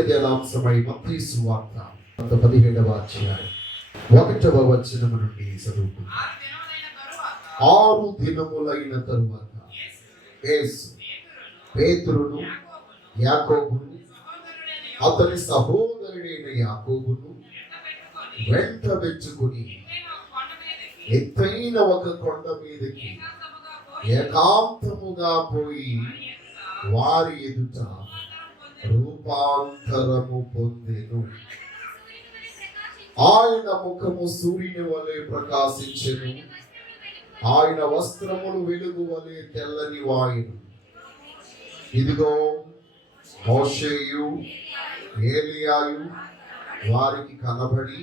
వాక్య ధ్యానాంశమై మత్తయి సువార్త 17వ అధ్యాయం 1వ వచనం నుండి చదువుకుందాం. 6 దినములైన తరువాత యేసు పేతురును యాకోబును అతని సహోదరుడైన యాకోబును వెంట పెట్టుకుని ఎత్తైన ఒక కొండ మీదకి ఏకాంతముగా పోయి వారి ఎదుట రూపాంతరము పొందెను. ఆయన ముఖము సూర్యుని వలె ప్రకాశించెను, ఆయన వస్త్రములు వెలుగు వలె తెల్లని వాయును. ఇదిగో మోషేయు ఏలియాయు వారికి కనబడి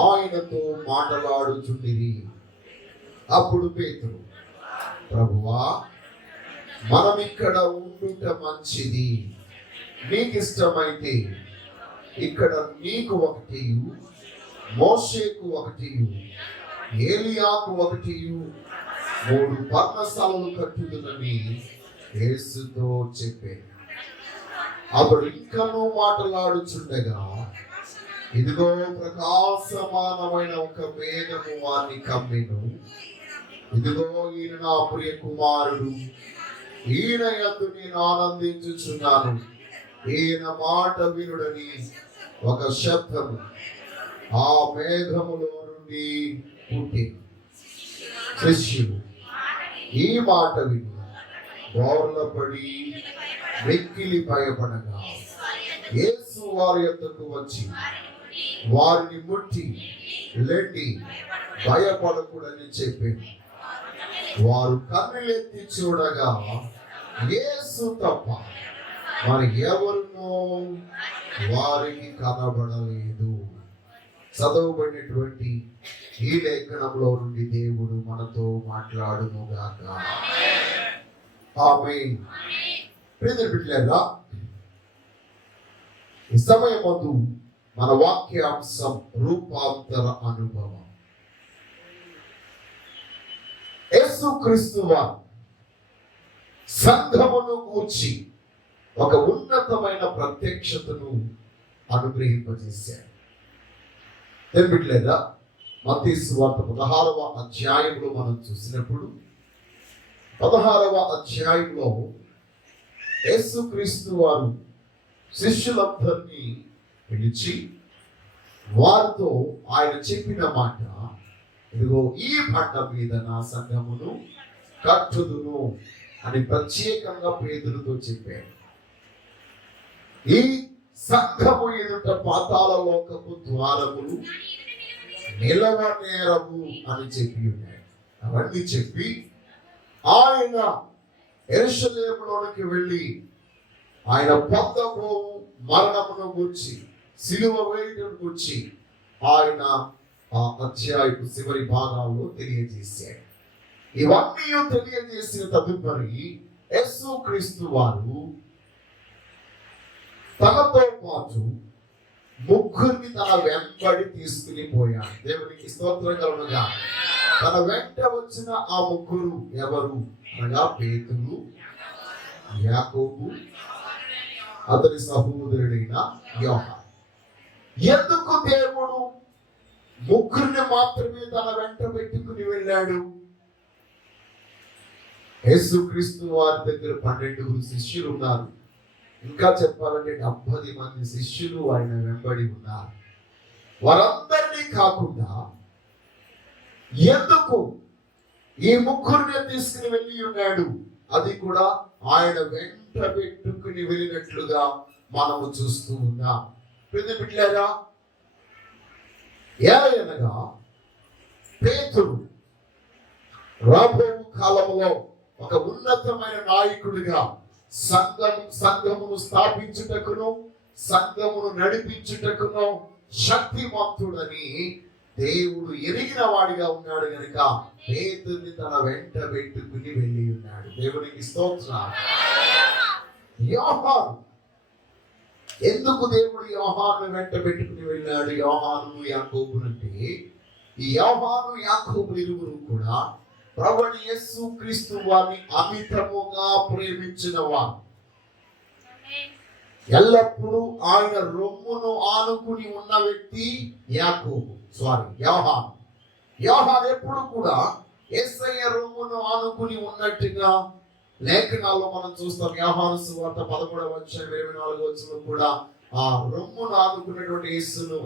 ఆయనతో మాటలాడుచుండిరి. అప్పుడు పేతురు, ప్రభువా, మనం ఇక్కడ ఉండుట మంచిది. నీకిష్టమైతే ఇక్కడ నీకు ఒకటియు, మోషేకు ఒకటియు, ఏలియాకు ఒకటియు 3 పర్ణశాలలు కట్టుదునని యేసుతో చెప్పాను. అప్పుడు ఇంకనూ మాటలాడుచుండగా ఇదిగో ప్రకాశమానమైన ఒక మేఘము వారిని కమ్మెను. ఇదిగో ఈయన నా ప్రియ కుమారుడు, ఈయన యందు నేను ఆనందించుచున్నాను, ఈయన మాట వినుడని ఒక శబ్దము ఆ మేఘములో నుండి పుట్టింది. శిష్యులు ఈ మాట విని బోర్లపడి వెక్కిలి భయపడగా యేసు వారి యొద్దకు వచ్చి వారిని ముట్టి లెండి, భయపడకూడని చెప్పాను. వారు కన్నులెత్తి చూడగా యేసు తప్ప మరి ఎవరునో వారికి కనబడలేదు. చదవబడినటువంటి ఈ లేఖనంలో నుండి దేవుడు మనతో మాట్లాడును గాక. ఆమేన్. ప్రియమైన బిడ్డలారా, ఈ సమయమందు మన వాక్యాంశం రూపాంతర అనుభవం. యేసుక్రీస్తు వారు సంఘమును గూర్చి ఒక ఉన్నతమైన ప్రత్యక్షతను అనుగ్రహింపజేశారు. బిడ్డలారా, మత్తయి సువార్త 16వ అధ్యాయంలో మనం చూసినప్పుడు 16వ అధ్యాయంలో యేసుక్రీస్తు వారు శిష్యులందరినీ పిలిచి వారితో ఆయన చెప్పిన మాట, ఇదిగో ఈ బండ మీద నా సంఘమును కట్టుదును అని ప్రత్యేకంగా పేతురుతో చెప్పారు. ఈ సంఘము ఎదుట పాతాళ లోకపు ద్వారములు నిలవనేరవు అని చెప్పి ఉన్నాయి. అవన్నీ చెప్పి ఆయన యెరూషలేములోనికి వెళ్ళి ఆయన పొందబో మరణమును గూర్చి, సిలువ వేయటం గూర్చి ఆయన ఆ అధ్యాయపు చివరి భాగాల్లో తెలియజేశాడు. ఇవన్నీ తెలియజేసిన తదుపరి యేసుక్రీస్తు వారు తనతో పాటు 3 తన వెంబడి తీసుకుని పోయాడు. దేవునికి స్తోత్రం కలుగునుగా. తన వెంట వచ్చిన ఆ 3 ఎవరు అనగా పేతురు, యాకోబు, అతని సహోదరుడైన యోహాను. ఎందుకు దేవుడు 3 మాత్రమే తన వెంట పెట్టుకుని వెళ్ళాడు? యేసుక్రీస్తు వారి దగ్గర 12 శిష్యులు ఉన్నారు. ఇంకా చెప్పాలంటే 70 మంది శిష్యులు ఆయన వెంబడి ఉన్నారు. వారందరినీ కాకుండా ఎందుకు ఈ 3 తీసుకుని వెళ్ళి ఉన్నాడు? అది కూడా ఆయన వెంట పెట్టుకుని వెళ్ళినట్లుగా మనము చూస్తూ ఉన్నాం. బిడ్డలారా, ఏలయనగా పేతురు రాబో కాలంలో ఒక ఉన్నతమైన నాయకుడిగా సంఘమును స్థాపించుటకును సంఘమును నడిపించుటకును శక్తిమంతుడని దేవుడు ఎరిగిన వాడిగా ఉన్నాడు కనుక పేతురుని తన వెంట పెట్టుకుని వెళ్ళి ఉన్నాడు. దేవునికి స్తోత్రం. యోహాను, ఎందుకు దేవుడు యోహాను వెంట పెట్టుకుని వెళ్ళాడు? యోహాను యాకోబునంటే ఈ యోహాను యాకోబు ఇరువురు కూడా ప్రభువైన యేసుక్రీస్తు వారిని అమితముగా ప్రేమించిన వారు. ఎల్లప్పుడూ ఆయన రొమ్మును ఆనుకుని ఉన్న వ్యక్తి యోహాను. యోహాను ఎప్పుడు కూడా యేసయ్య రొమ్మును ఆనుకుని ఉన్నట్టుగా లేఖనాల్లో మనం చూస్తాం. యోహాను సువార్త 13:24 కూడా ఆ రొమ్మును ఆనుకున్నటువంటి యేసును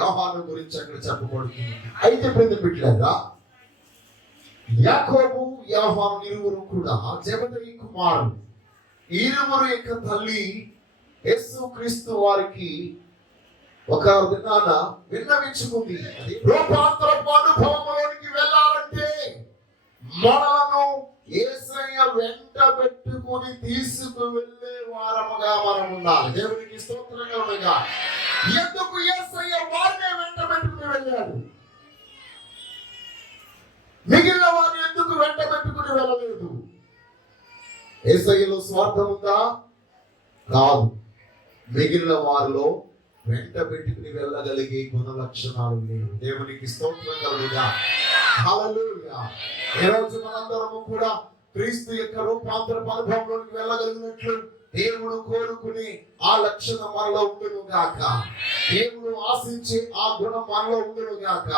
యోహాను గురించి అక్కడ చెప్పబడుతుంది. అయితే ప్రియమైన యాకోబు యోహాను ఇరువురు కూడా జెబెదయి కుమారులు. ఇరువురు యొక్క తల్లి యేసుక్రీస్తు వారికి ఒక దినాన విన్నవించుకుంది, రూపాంతరపు అనుభవంలోనికి వెళ్ళాలంటే మనలను యేసయ్య వెంట పెట్టుకుని తీసుకువెళ్ళే వారముగా మనం ఉండాలి. దేవునికి స్తోత్రం కలుగుగా. ఎందుకు యేసయ్య వారిని వెంట పెట్టుకుని వెళ్ళాడు? మిగిలిన వారిని ఎందుకు వెంట పెట్టుకుని వెళ్ళలేదు? యేసయ్యలో స్వార్థం ఉందా? కాదు. మిగిలిన వారిలో వెంట పెట్టుకుని వెళ్ళగలిగే గుణ లక్షణాలు లేవు. దేవునికి స్తోత్రం కలుగుగా. హల్లెలూయా. ఈ రోజు మనందరము కూడా క్రీస్తు యొక్క రూపాంతర అనుభవంలోకి వెళ్ళగలిగినట్లు దేవుడు కోరుకుని ఆ లక్షణం మనలో ఉండును గాక. దేవుడు ఆశించే ఆ గుణం మనలో ఉండును గాక.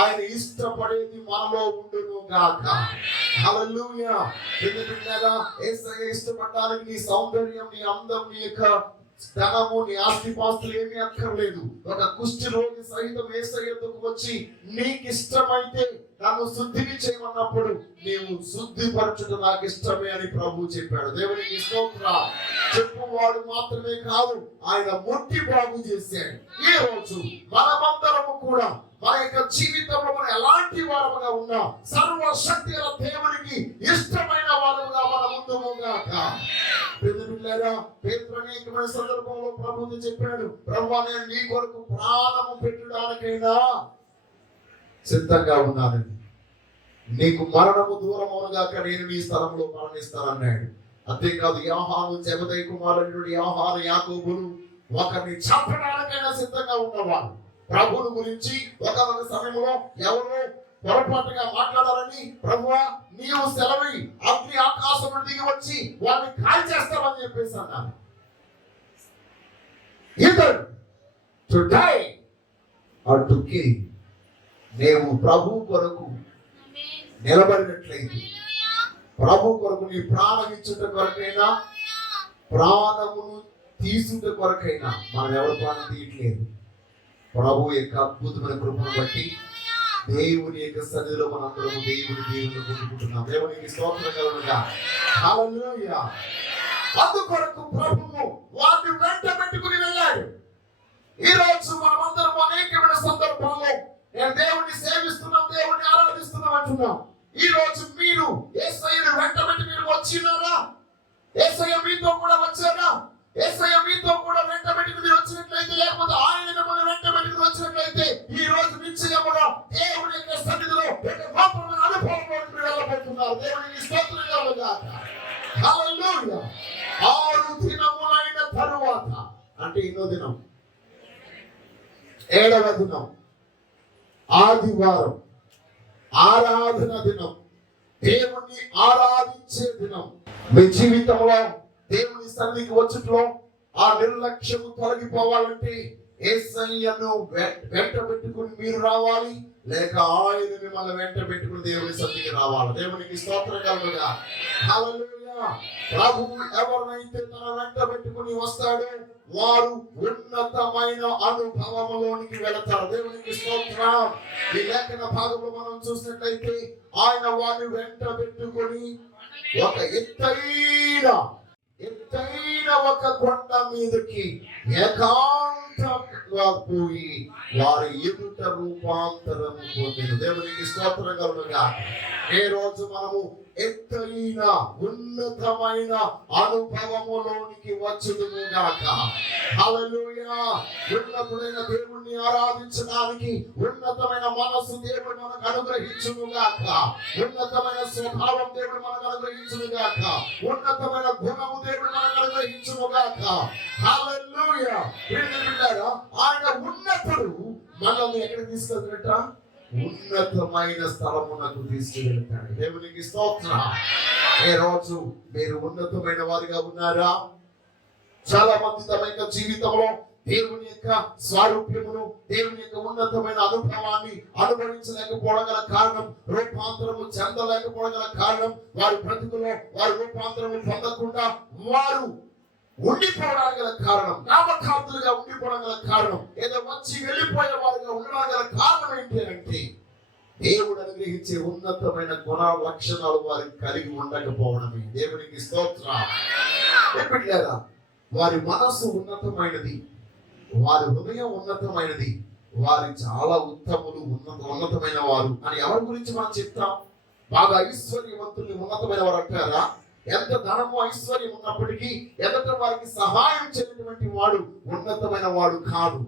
ఆయన ఇష్టపడేది మనలో ఉండును గాక. హల్లెలూయా. యేసయ్య ఇష్టపడడానికి నీ సౌందర్యం, నీ అందం, నీ యొక్క ధనము, నీ ఆస్తిపాస్తులు ఏమీ అక్కర్లేదు. ఒక కుష్టి రోగి సహితం యేసయ్యకు వచ్చి నీకు ఇష్టమైతే నన్ను శుద్ధిని చేయమన్నప్పుడు నీవు శుద్ధిపరచుట నాకు ఇష్టమే అని ప్రభు చెప్పాడు. దేవునికి స్తోత్రం. చెప్పువాడు మాత్రమే కాదు, ఆయన ముట్టి బాగు చేశాడు. ఈ రోజు మనమందరము కూడా మన యొక్క జీవితంలో మనం ఎలాంటి వారముగా ఉన్నా సర్వశక్తి గల దేవునికి ఇష్టమైన వారముగా మన ముందుము గాక. పేతురు అనేకమైన సందర్భంలో ప్రభువు చెప్పాడు, ప్రభువా నేను నీ కొరకు ప్రాణము పెట్టడానికైనా సిద్ధంగా ఉన్నానని. నీకు మరణము దూరమవునుగాక, నేను నీ స్థలంలో మరణిస్తానన్నాడు. అంతేకాదు యోహాను, జెబెదయి కుమారుడు యోహాను, యాకోబులు ఒకరిని చంపడానికైనా సిద్ధంగా ఉన్నవారు. ప్రభువుని గురించి ఒకనొక సమయంలో ఎవరో పొరపాటుగా మాట్లాడాలని, ప్రభువా నీవు సెలవి, అగ్ని ఆకాశం నుండి దిగి వచ్చి వారిని కాల్చేస్తామని చెప్పేసి అన్నారు. Either to die or to kill. నీవు ప్రభు కొరకు నిలబడినట్లయితే, ప్రభు కొరకు నీ ప్రాణం ఇచ్చుట కొరకైనా, ప్రాణమును తీసుట కొరకైనా మనం ఎవరి ప్రాణం తీయట్లేదు. ప్రభు యొక్క అద్భుతమైన కృపను బట్టి దేవుని యొక్క సన్నిధిలో మనందరము దేవుని పొందుకుంటున్నాం. దేవునికి స్తోత్రం కలుగుగా. హల్లెలూయా. అందుకొరకు ప్రభువు వారిని వెంట పెట్టుకుని వెళ్ళాడు. ఈ రోజు మనమందరం అనేకమైన సందర్భాల్లో నేను దేవుణ్ణి సేవిస్తున్నాం, దేవుణ్ణి ఆరాధిస్తున్నాం అంటున్నాం. ఈ రోజు మీరు యేసయ్యను వెంట పెట్టి మీరు వచ్చినారా? యేసయ్య మీతో కూడా వచ్చారా? యేసయ్య మీతో కూడా వెంట పెట్టుకుని వచ్చినట్లయితే, లేకపోతే ఆయన మిమ్మల్ని వెంట పెట్టుకుని వచ్చినట్లయితే, ఈ రోజు నిశ్చయముగా దేవుని యొక్క సన్నిధిలో గొప్పమైన అనుభవంలోకి వెళ్ళబోతున్నారు. దేవునికి స్తోత్రం కలుగుగాక. హల్లెలూయా. 6 దినములైన తరువాత, అంటే ఎన్నో దినం? 7వ దినం, ఆదివారం, ఆరాధన దినం, దేవుణ్ణి ఆరాధించే దినం. మీ జీవితంలో దేవుని సన్నిధికి వచ్చుట్లో ఆ నిర్లక్ష్యము తొలగిపోవాలంటే యేసయ్యను వెంట పెట్టుకుని మీరు రావాలి, లేక ఆయన మిమ్మల్ని వెంట పెట్టుకుని దేవుని సన్నిధికి రావాలి. దేవునికి స్తోత్రం కలుగుగా. హల్లెలూయా. ప్రభువు ఎవరినైతే తన వెంట పెట్టుకుని వస్తాడో వారు ఉన్నతమైన అనుభవంలోనికి వెళతారు. దేవునికి స్తోత్రం. ఈ లేఖన భాగంలో మనం చూసినట్లయితే ఆయన వారిని వెంట పెట్టుకుని ఒక ఎత్తైన ఒక కొండ మీదకి ఏకాంతంగా పోయి వారి ఎదుట రూపాంతరం పొందిన. దేవునికి స్తోత్రం కలుగుగా. ఏ రోజు మనము ఎత్తైన ఉన్నతమైన అనుభవములోనికి వచ్చుదుము గాక. హల్లెలూయా. ఉన్నతుడైన దేవుణ్ణి ఆరాధించడానికి ఉన్నతమైన మనస్సు దేవుడు మనకు అనుగ్రహించును గాక. ఉన్నతమైన స్వభావం దేవుడు మనకు అనుగ్రహించును గాక. ఉన్నతమైన గుణము దేవుడు మనకు అనుగ్రహించును గాక. హల్లెలూయా. ప్రియమైన ఆయన ఉన్నతుడు మనల్ని ఎక్కడికి తీసుకెళ్తున్నట్ట? ఉన్నతమైన స్థలమునకు తీసుకువెళ్తాడు. దేవునికి స్తోత్రం. ఏ రోజు మీరు ఉన్నతమైన వారిగా ఉన్నారా? చాలా మంది తమ యొక్క జీవితంలో దేవుని యొక్క స్వారూప్యమును, దేవుని యొక్క ఉన్నతమైన అనుభవాన్ని అనుభవించలేకపోవడం గల కారణం, రూపాంతరము చెందలేకపోవడం గల కారణం, వారి బ్రతుకులో వారి రూపాంతరము పొందకుండా వారు ఉండిపోవడానికి గల కారణం, నామకార్థులుగా ఉండిపోవడం గల కారణం, ఏదో వచ్చి వెళ్ళిపోయే వారుగా ఉండడానికి గల కారణం ఏంటి అంటే దేవుడు అనుగ్రహించే ఉన్నతమైన గుణ లక్షణాలు వారికి కలిగి ఉండకపోవడమే. దేవునికి స్తోత్రం. ఎప్పటిలేదా వారి మనస్సు ఉన్నతమైనది, వారి హృదయం ఉన్నతమైనది, వారి చాలా ఉత్తములు, ఉన్నతమైన వారు అని ఎవరి గురించి మనం చెప్తాం? బాగా ఐశ్వర్యవంతుల్ని ఉన్నతమైన వారు అంటారా? ఎంత ధనము ఐశ్వర్యం ఉన్నప్పటికీ ఎదుట వారికి సహాయం చేయటువంటి వాడు ఉన్నతమైన వాడు కాదు.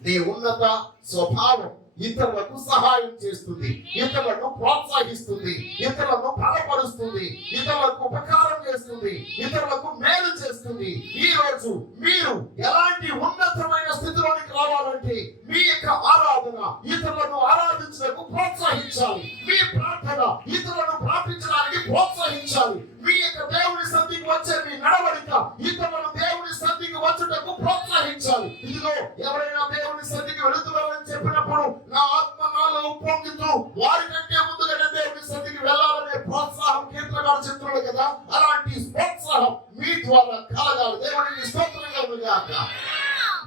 నీ ఉన్నత స్వభావం ఇతరులకు సహాయం చేస్తుంది, ఇతరులను ప్రోత్సహిస్తుంది, ఇతరులను బలపరుస్తుంది, ఇతరులకు ఉపకారం చేస్తుంది, ఇతరులకు మేలు చేస్తుంది. ఈ రోజు మీరు ఎలాంటి ఉన్నతమైన స్థితిలోనికి రావాలంటే మీ యొక్క ఆరాధన ఇతరులను ఆరాధించడానికి ప్రోత్సహించాలి, మీ ప్రార్థన ఇతరులను ప్రార్థించడానికి ప్రోత్సహించాలి, మీ యొక్క దేవుని సన్నిధికి వచ్చే మీ నడవడిక ఇతరులను దేవుని సన్నిధికి వచ్చుటకు ప్రోత్సహించాలి. ఇదిగో ఎవరైనా దేవుని సన్నిధికి వెళుతున్నారని చెప్పినప్పుడు నా ఆత్మ నాలో ఉప్పొంగుతూ వారి కంటే ముందుగానే దేవుని సన్నిధికి వెళ్ళాలనే ప్రోత్సాహం కీర్తనగారు చెప్తున్నాడు కదా, అలాంటి ప్రోత్సాహం మీ ద్వారా కలగాలి. దేవునికి స్తోత్రం కలుగుగాక.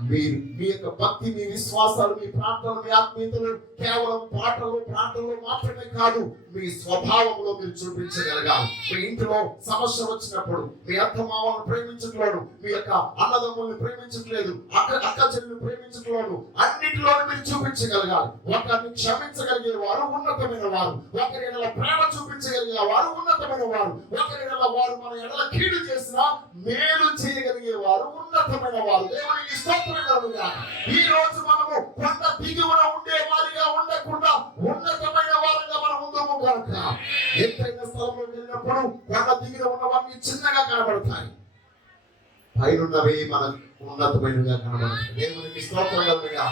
మీరు మీ యొక్క భక్తి, మీ విశ్వాసాలు, మీ ప్రార్థనలు, మీ ఆత్మీయతలు కేవలం పాటలు ప్రార్థనలు మాత్రమే కాదు, మీ స్వభావంలో మీరు చూపించగలగాలి. మీ ఇంటిలో సమస్య వచ్చినప్పుడు మీ అత్తమామలను ప్రేమించట్లేదు, మీ యొక్క అన్నదమ్ముల్ని ప్రేమించట్లేదు, అక్క చెల్లిని ప్రేమించట్లేదు, అన్నిటిలోనూ మీరు చూపించగలగాలి. ఒకరిని క్షమించగలిగే వారు ఉన్నతమైన వారు, ఒకరి ఎడల ప్రేమ చూపించగలిగే వారు ఉన్నతమైన వారు, ఒకరి ఎడల వారు మన ఎడల కీడు చేసినా మేలు చేయగలిగే వారు ఉన్నతమైన వారు. దేవునికి స్తోత్రం. ఈ రోజు మనము కొండ దిగువన ఉండే వారిగా ఉండకుండా ఉన్నతమైన వారిగా మనం ముందుకు కనుక ఎత్తైన స్థలంలో వెళ్ళినప్పుడు కొండ దిగువ ఉన్నవన్నీ చిన్నగా కనబడతాయి, పైనున్నవే మనకు ఉన్నతమైనగా కనబడతాయి. దేవునికి స్తోత్రం కలుగుగా.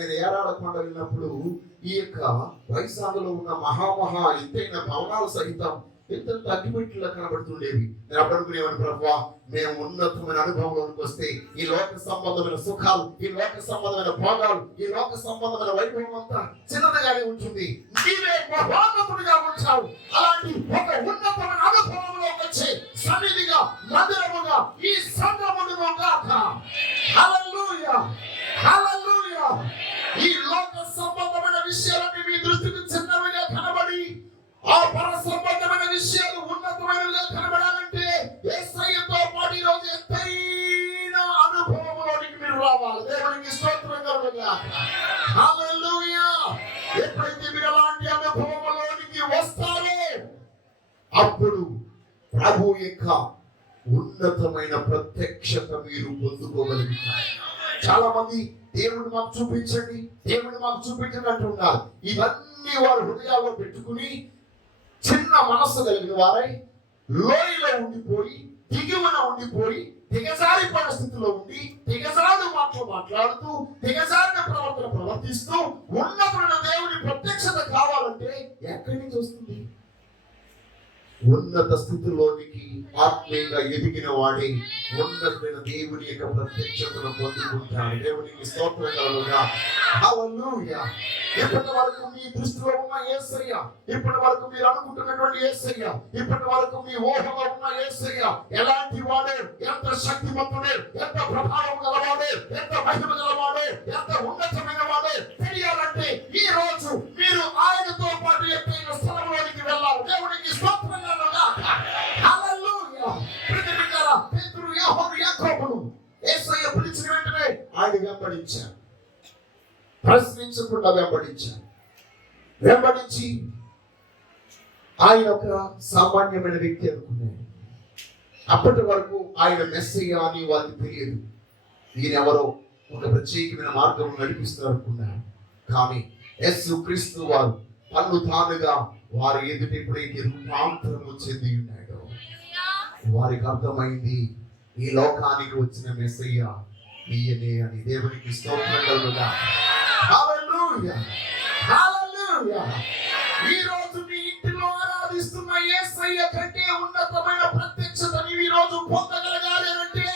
నేను ఏరాడకొండ వెళ్ళినప్పుడు ఈ యొక్క వైశాఖలో ఉన్న మహామహా ఎత్తైన భవనాలు సహితం ఎంత అగ్గిపెట్టిలా కనబడుతుండేవి. నేను అప్పుడు అనుకునేవాడిని, ప్రభువా మేము ఉన్నతమైన అనుభవంలోకి వస్తే ఈ లోక సంబంధమైన సుఖాలు, ఈ లోక సంబంధమైన భోగాలు, ఈ లోక సంబంధమైన వైభవం అంతా చిన్నదిగానే ఉంటుంది, నీవే మహోన్నతుడిగా ఉంచావు. అలాంటి ఒక ఉన్నతమైన అనుభవంలో వచ్చే సన్నిధిగా మందిరముగా ఈ సంఘమును గాక. హల్లెలూయా, హల్లెలూయా. ఈ లోక సంబంధమైన విషయాలన్నీ మీ దృష్టికి చిన్నవిగా కనబడి ఆ పర సంబంధమైన విషయాలు ఉన్నతమైనవిగా కనబడాలంటే యేసయ్యతో పాటు ఈ రోజు ఎత్తైన అనుభవంలోనికి మీరు రావాలి. దేవునికి స్తోత్రం కలుగుగాక. హల్లెలూయా. ఎప్పుడైతే మీరు అలాంటి అనుభవంలోనికి వస్తారో అప్పుడు ప్రభు యొక్క ఉన్నతమైన ప్రత్యక్షత మీరు పొందుకోగలుగుతారు. చాలా మంది దేవుడు మాకు చూపించండి, దేవుడు మాకు చూపించండి అంటున్నారు. ఇవన్నీ వారు హృదయాల్లో పెట్టుకుని చిన్న మనస్సు కలిగిన వారై లోయలో ఉండిపోయి, దిగువన ఉండిపోయి, దిగజారి పరిస్థితిలో ఉండి, దిగజారు మాటలు మాట్లాడుతూ, దిగజారిన ప్రవర్తన ప్రవర్తిస్తూ ఉన్నతమైన దేవుని ప్రత్యక్షత కావాలంటే ఎక్కడి నుంచి వస్తుంది? ఉన్నత స్థితిలోనికి ఆత్మీయంగా ఎదిగిన వాడే ఉన్నతమైన దేవుని యొక్క ప్రత్యక్షతను పొందుకుంటాడు. దేవునికి స్తోత్రం కలుగుగా. హల్లెలూయా. ఇప్పటి వరకు మీ దృష్టిలో ఉన్న యేసయ్య, ఇప్పటి వరకు మీరు అనుకుంటున్నటువంటి యేసయ్య, ఇప్పటి వరకు మీ ఊహలో ఉన్న యేసయ్య ఎలాంటి వాడే, ఎంత శక్తివంతుడే, ఎంత ప్రభావం గలవాడే, ఎంత మహిమ గలవాడే, ఎంత ఉన్నతమైన వాడే తెలియాలంటే ఈ రోజు మీరు ఆయనతో పాటు ఎత్తైన స్థలంలోనికి వెళ్ళాలి. దేవునికి స్తోత్రం కలుగుగా. హల్లెలూయా. ప్రియమైన పేతురు, యోహాను, యాకోబును యేసయ్య పిలిచిన వెంటనే ఆయన వెంబడించారు, ప్రశ్నించకుండా వెంబడించారు. వెంబడించి ఆయన ఒక సామాన్యమైన వ్యక్తి అనుకున్నాడు. అప్పటి వరకు ఆయన మెస్సయ్య అని వారికి తెలియదు, ఈయన ఎవరో ఒక ప్రత్యేకమైన మార్గం నడిపిస్తారు అనుకున్నాడు. కానీ యేసు క్రీస్తు వారు తన్ను తానుగా వారి ఎదుట ఎప్పుడైతే రూపాంతరము చెంది ఉన్నాడో వారికి అర్థమైంది, ఈ లోకానికి వచ్చిన మెస్సయ్య ఈయనే అని. దేవునికి స్తోత్రం కలుగుగా. హల్లెలూయా, హల్లెలూయా. ఈ రోజు మీ ఇంటిలో ఆరాధిస్తున్న యేసయ్య కంటే ఉన్నతమైన ప్రత్యక్షతని ఈ రోజు పొందగలగాలి అంటే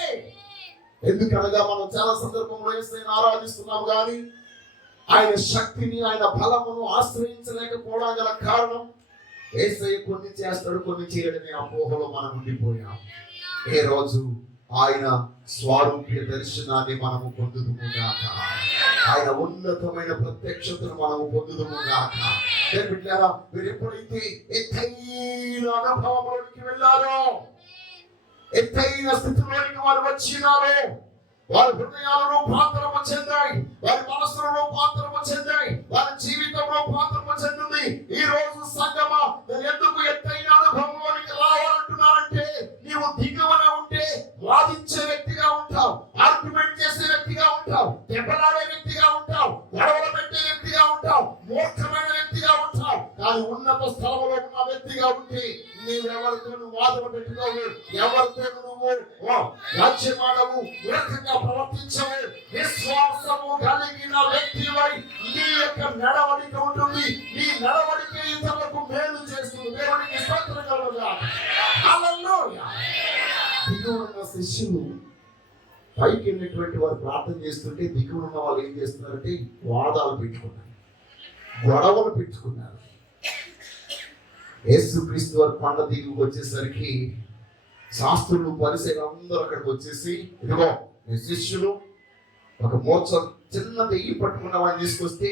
ఎందుకనగా మనం చాలా సందర్భంలో యేసయ్యను ఆరాధిస్తున్నాం కానీ ఆయన శక్తిని, ఆయన బలమును ఆశ్రయించలేకపోవడం గల కారణం యేసయ్య కొన్ని చేస్తాడు, కొన్ని చేయడమే అపోహలో మనం ఉండిపోయాం. ఏ రోజు ఆయన స్వారూప్య దర్శనాన్ని మనము పొందుదుముగాక, ఆయన ఉన్నతమైన ప్రత్యక్షతను మనము పొందుదుముగాక. మీరు ఎప్పుడైతే ఎత్తైన అనుభవంలోనికి వెళ్ళారో, ఎత్తైన స్థితిలోనికి వారు వచ్చినారో, వారి హృదయాలు రూపాంతరము చెందాయి, వారి మనసులో రూపాంతరము చెందాయి, వారి జీవితంలో రూపాంతరము చెందింది. ఈ రోజు సంగమా, ఎందుకు ఎత్తైన అనుభవంలోనికి రావాలంటున్నారంటే, నీవు దిగువన ఉంటే వాదించే వ్యక్తిగా ఉంటావు, ఆర్గ్యుమెంట్ చేసే వ్యక్తిగా ఉంటావు, దెబ్బలాడే వ్యక్తిగా ఉంటావు, గొడవలు పెట్టే వ్యక్తిగా ఉంటావు, మూర్ఖమైన వ్యక్తిగా ఉంటావు. కానీ ఉన్నత స్థలంలో ఉన్న వ్యక్తిగా ఉంటే నీవెవరితో వాదన పెట్టుకోవు, ఎవరితో నువ్వు రాజ్యమాడవు, మూర్ఖంగా ప్రవర్తించవు. విశ్వాసము కలిగిన వ్యక్తివై నీ యొక్క నడవడిక ఉంటుంది. నీ నడవడిక ఇతరులకు మేలు చేస్తుంది. దేవునికి స్తోత్రం కలుగుగాక. హల్లెలూయా. దిగువన శిష్యులు పైకి వెళ్ళినటువంటి వారు ప్రార్థన చేస్తుంటే, దిగువన ఉన్న వాళ్ళు ఏం చేస్తున్నారంటే వాదాలు పెట్టుకున్నారు, గొడవలు పెట్టుకున్నారు. యేసుక్రీస్తు వారు కొండ దిగుకు వచ్చేసరికి శాస్త్రులు, పరిసయ్యులు అందరూ అక్కడికి వచ్చేసి, ఇదిగో మీ శిష్యులు ఒక మోచ చిన్న దెయ్యి పట్టుకున్న వాడిని తీసుకొస్తే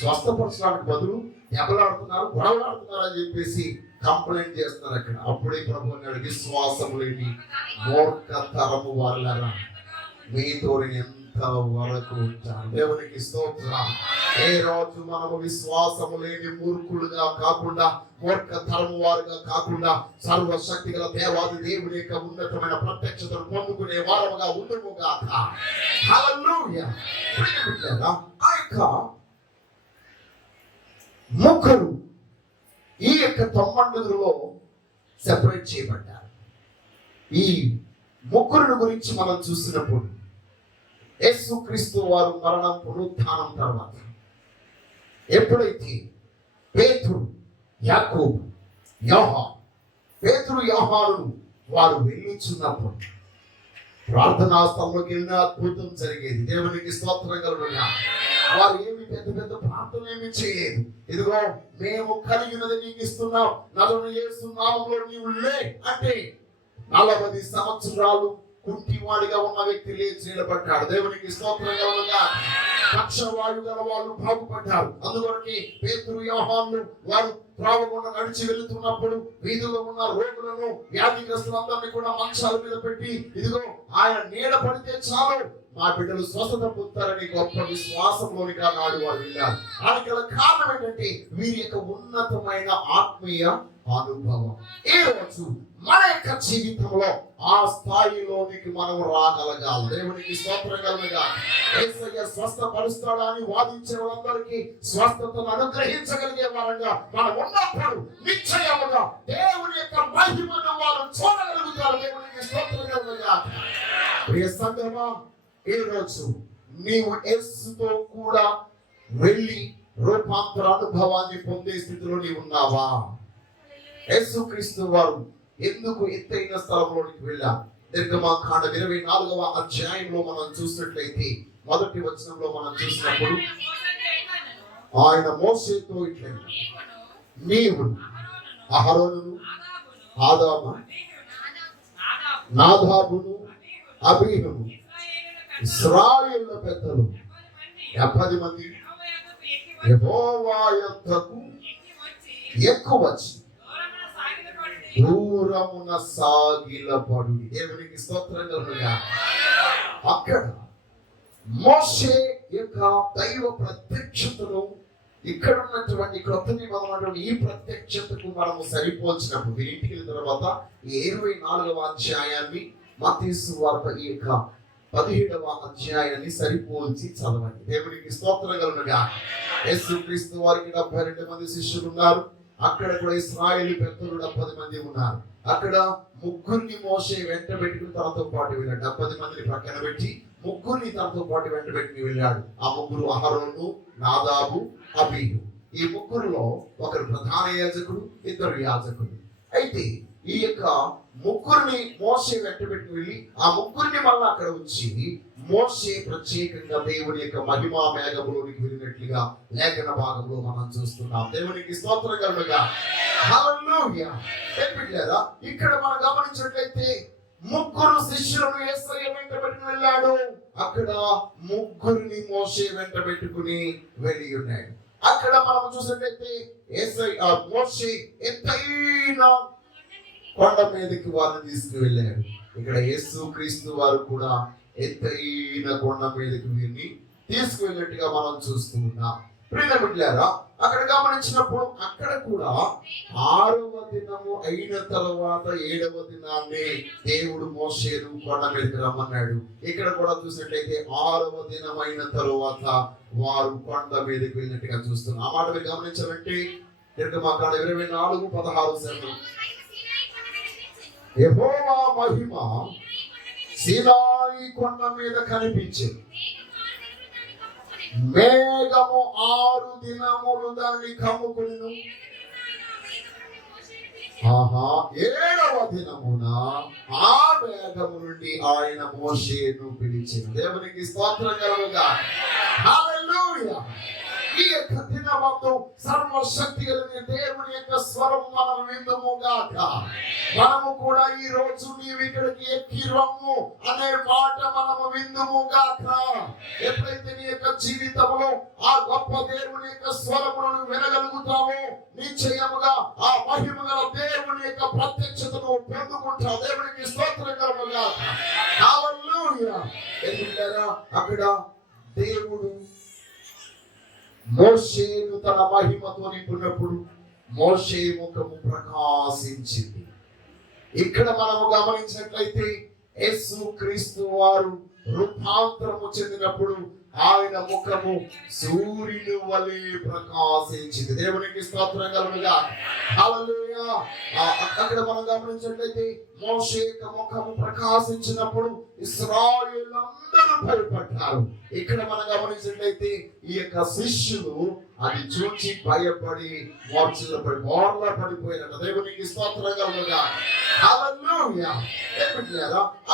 స్వస్థపరచడానికి బదులు దెబ్బలాడుతున్నారు, గొడవలాడుతున్నారు అని చెప్పేసి కంప్లైంట్ చేస్తున్నారు అక్కడ. అప్పుడే ప్రభు అన్నాడు, విశ్వాసం లేని మూర్ఖతరము వారులారా, మీతో ఎంత వరకు ఉంటాను. దేవునికి స్తోత్రం. ఏ రోజు మనము విశ్వాసము లేని మూర్ఖులుగా కాకుండా, మూర్ఖతరము వారుగా కాకుండా, సర్వశక్తి గల దేవాది దేవుని యొక్క ఉన్నతమైన ప్రత్యక్షతను పొందుకునే వారముగా ఉండుముగాక. హల్లెలూయా. ఆ యొక్క ముగ్గురు ఈ యొక్క 90లో సెపరేట్ చేయబడ్డారు. ఈ ముగ్గురు గురించి మనం చూసినప్పుడు, యేసుక్రీస్తు వారు మరణం, పునరుత్థానం తర్వాత ఎప్పుడైతే పేతురు, యాకోబు, యోహాను, పేతురు యోహాను వారు వెళ్ళుచున్నప్పుడు ప్రార్థనా స్థలంలోకి వెళ్ళిన అద్భుతం జరిగేది. దేవునికి స్తోత్రం కలుగుగా. వారు ఏమి పెద్ద పెద్ద ప్రార్థన ఏమి చేయలేదు. ఇదిగో మేము కలిగినది నీకు ఇస్తున్నాం, నలుగురు యేసు నామములో నీవు లే అంటే 40 సంవత్సరాలు కుంటివాడిగా ఉన్న వ్యక్తి లేచి నిలబడ్డాడు. దేవునికి స్తోత్రం కలుగుగా. పక్షవాయు గల వాళ్ళు బాగుపడ్డారు. అందువరకు పేతురు, యోహాను వారు త్రావకుండా నడిచి వెళుతున్నప్పుడు వీధుల్లో ఉన్న రోగులను, వ్యాధిగ్రస్తులందరినీ కూడా మంచాల మీద పెట్టి, ఇదిగో ఆయన నీడ పడితే చాలు మా బిడ్డలు స్వస్థత పొందుతారని గొప్ప విశ్వాసంలోనిగా నాడు వారు వెళ్ళారు. దానికి గల కారణం ఏంటంటే వీరి యొక్క ఉన్నతమైన ఆత్మీయ అనుభవం. ఈ రోజు మన యొక్క జీవితంలో ఆ స్థాయిలోనికి మనం రాగలగాలి. దేవునికి స్తోత్రం కలుగుగా. యేసయ్య స్వస్థపరుస్తాడా అని వాదించే వాళ్ళందరికీ స్వస్థతను అనుగ్రహించగలిగే వారంగా మనం ఉన్నప్పుడు నిశ్చయముగా దేవుని యొక్క మహిమను వారు చూడగలుగుతారు. దేవునికి స్తోత్రం కలుగుగా. ప్రియ సంగమా, ఈ రోజు నీవు యేసుతో కూడా వెళ్ళి రూపాంతర అనుభవాన్ని పొందే స్థితిలో నీవు ఉన్నావా? యేసుక్రీస్తు వారు ఎందుకు ఎత్తైన స్థలంలోనికి వెళ్ళారు? నిర్గమకాండ 24వ అధ్యాయంలో మనం చూసినట్లయితే మొదటి వచనంలో మనం చూసినప్పుడు ఆయన మోషేతో ఇట్లా, నీవు అహరోనును, ఆదాము, నాదాబును, అబీహును, ఇశ్రాయేలు పెద్దలు 70 మంది యెహోవా యొద్దకు ఎక్కువచ్చి దూరమున సాగిలపడు. దేవునికి స్తోత్రం కలుగుగా. అక్కడ మోషే యొక్క దైవ ప్రత్యక్షతను ఇక్కడ ఉన్నటువంటి క్రొత్త నిబంధన ఈ ప్రత్యక్షతకు మనము సరిపోల్చినప్పుడు, ఇంటికి వెళ్ళిన తర్వాత 24వ అధ్యాయాన్ని మత్తయి సువార్త ఈ యొక్క 17వ అధ్యాయాన్ని సరిపోల్చి చదవండి. దేవునికి స్తోత్రం కలుగుగా. యేసుక్రీస్తు వారికి 72 మంది శిష్యులు ఉన్నారు. అక్కడ కూడా ఇశ్రాయేలు పెద్దలు 70 మంది ఉన్నారు. అక్కడ ముగ్గురిని మోషే వెంట పెట్టుకుని తనతో పాటు వెళ్ళాడు. 70 మందిని పక్కన పెట్టి ముగ్గురిని తనతో పాటు వెంట పెట్టుకుని వెళ్ళాడు. ఆ ముగ్గురు అహరోను, నాదాబు, అబీహు. ఈ ముగ్గురులో ఒకరు ప్రధాన యాజకుడు, 2 యాజకులు. అయితే ఈ యొక్క ముగ్గురిని మోషే వెంటబెట్టి వెళ్ళి ఆ ముగ్గురిని మళ్ళీ అక్కడ ఉంచి మోషే ప్రత్యేకంగా దేవుని యొక్క మహిమా మేఘములోనికి వెళ్ళినట్లుగా లేఖన భాగంలో మనం చూస్తున్నాం. దేవునికి స్తోత్రం కలుగుగా. హల్లెలూయా. ఇక్కడ మనం గమనించినట్లయితే ముగ్గురు శిష్యులను యేసయ్య వెంట పెట్టుకుని వెళ్ళాడు. అక్కడ ముగ్గురిని మోషే వెంట పెట్టుకుని వెళ్ళి ఉన్నాడు. అక్కడ మనం చూసినట్లయితే మోషే ఎత్తైన కొండ మీదకి వారిని తీసుకుని వెళ్ళాడు. ఇక్కడ యేసు క్రీస్తు వారు కూడా ఎత్తైన కొండ మీదకి వీరిని తీసుకువెళ్ళినట్టుగా మనం చూస్తూ ఉన్నాం. ప్రియ బిడ్డలారా, అక్కడ గమనించినప్పుడు అక్కడ కూడా 6వ దినము అయిన తర్వాత 7వ దినాన్ని దేవుడు మోషేను కొండ మీదకి రమ్మన్నాడు. ఇక్కడ కూడా చూసినట్లయితే 6వ దినం అయిన తరువాత వారు కొండ మీదకి వెళ్ళినట్టుగా చూస్తున్నాం. ఆ మాట మీరు గమనించాలంటే నిర్గమాకాండ 24:16 యెహోవా మహిమ సీనాయి కొండ మీద కనిపించింది. మేఘము 6 దినములు దాన్ని కమ్ముకుని 7వ దినమున ఆ మేఘము నుండి ఆయన మోషేను పిలిచింది. దేవునికి స్తోత్రం కలుగుగా. హల్లెలూయా. ఈ యొక్క దినమందు సర్వశక్తి కలిగిన దేవుని యొక్క స్వరం మనం విందుము గాక. మనము కూడా ఈ రోజు నీవు ఇక్కడికి ఎక్కి రమ్ము అనే మాట మనము విందుము గాక. ఎప్పుడైతే నీ యొక్క జీవితంలో ఆ గొప్ప దేవుని యొక్క స్వరమును వినగలుగుతావో నిశ్చయముగా ఆ మహిమ గల దేవుని యొక్క ప్రత్యక్షతను పొందుకుంటావు. దేవునికి స్తోత్రం కలుగుగా. హల్లెలూయా. ఎందుకంటే అక్కడ దేవుడు మోషేను తన మహిమతో నింపినప్పుడు మోషే ముఖము ప్రకాశించింది. ఇక్కడ మనము గమనించినట్లయితే యేసు క్రీస్తు వారు రూపాంతరము చెందినప్పుడు ఆయన ముఖము సూర్యుని వలె ప్రకాశించింది. దేవునికి స్తోత్రం కలుగుగా. హల్లెలూయా. అక్కడ మనం గమనించినట్లయితే మోషే యొక్క ముఖము ప్రకాశించినప్పుడు ఇశ్రాయేలులందరూ భయపడ్డారు. ఇక్కడ మనం గమనించినట్లయితే ఈ యొక్క శిష్యులు అది చూచి భయపడి మోర్లా పడిపోయినట్టు. దేవునికి స్తోత్రం కలుగుగా. హల్లెలూయా.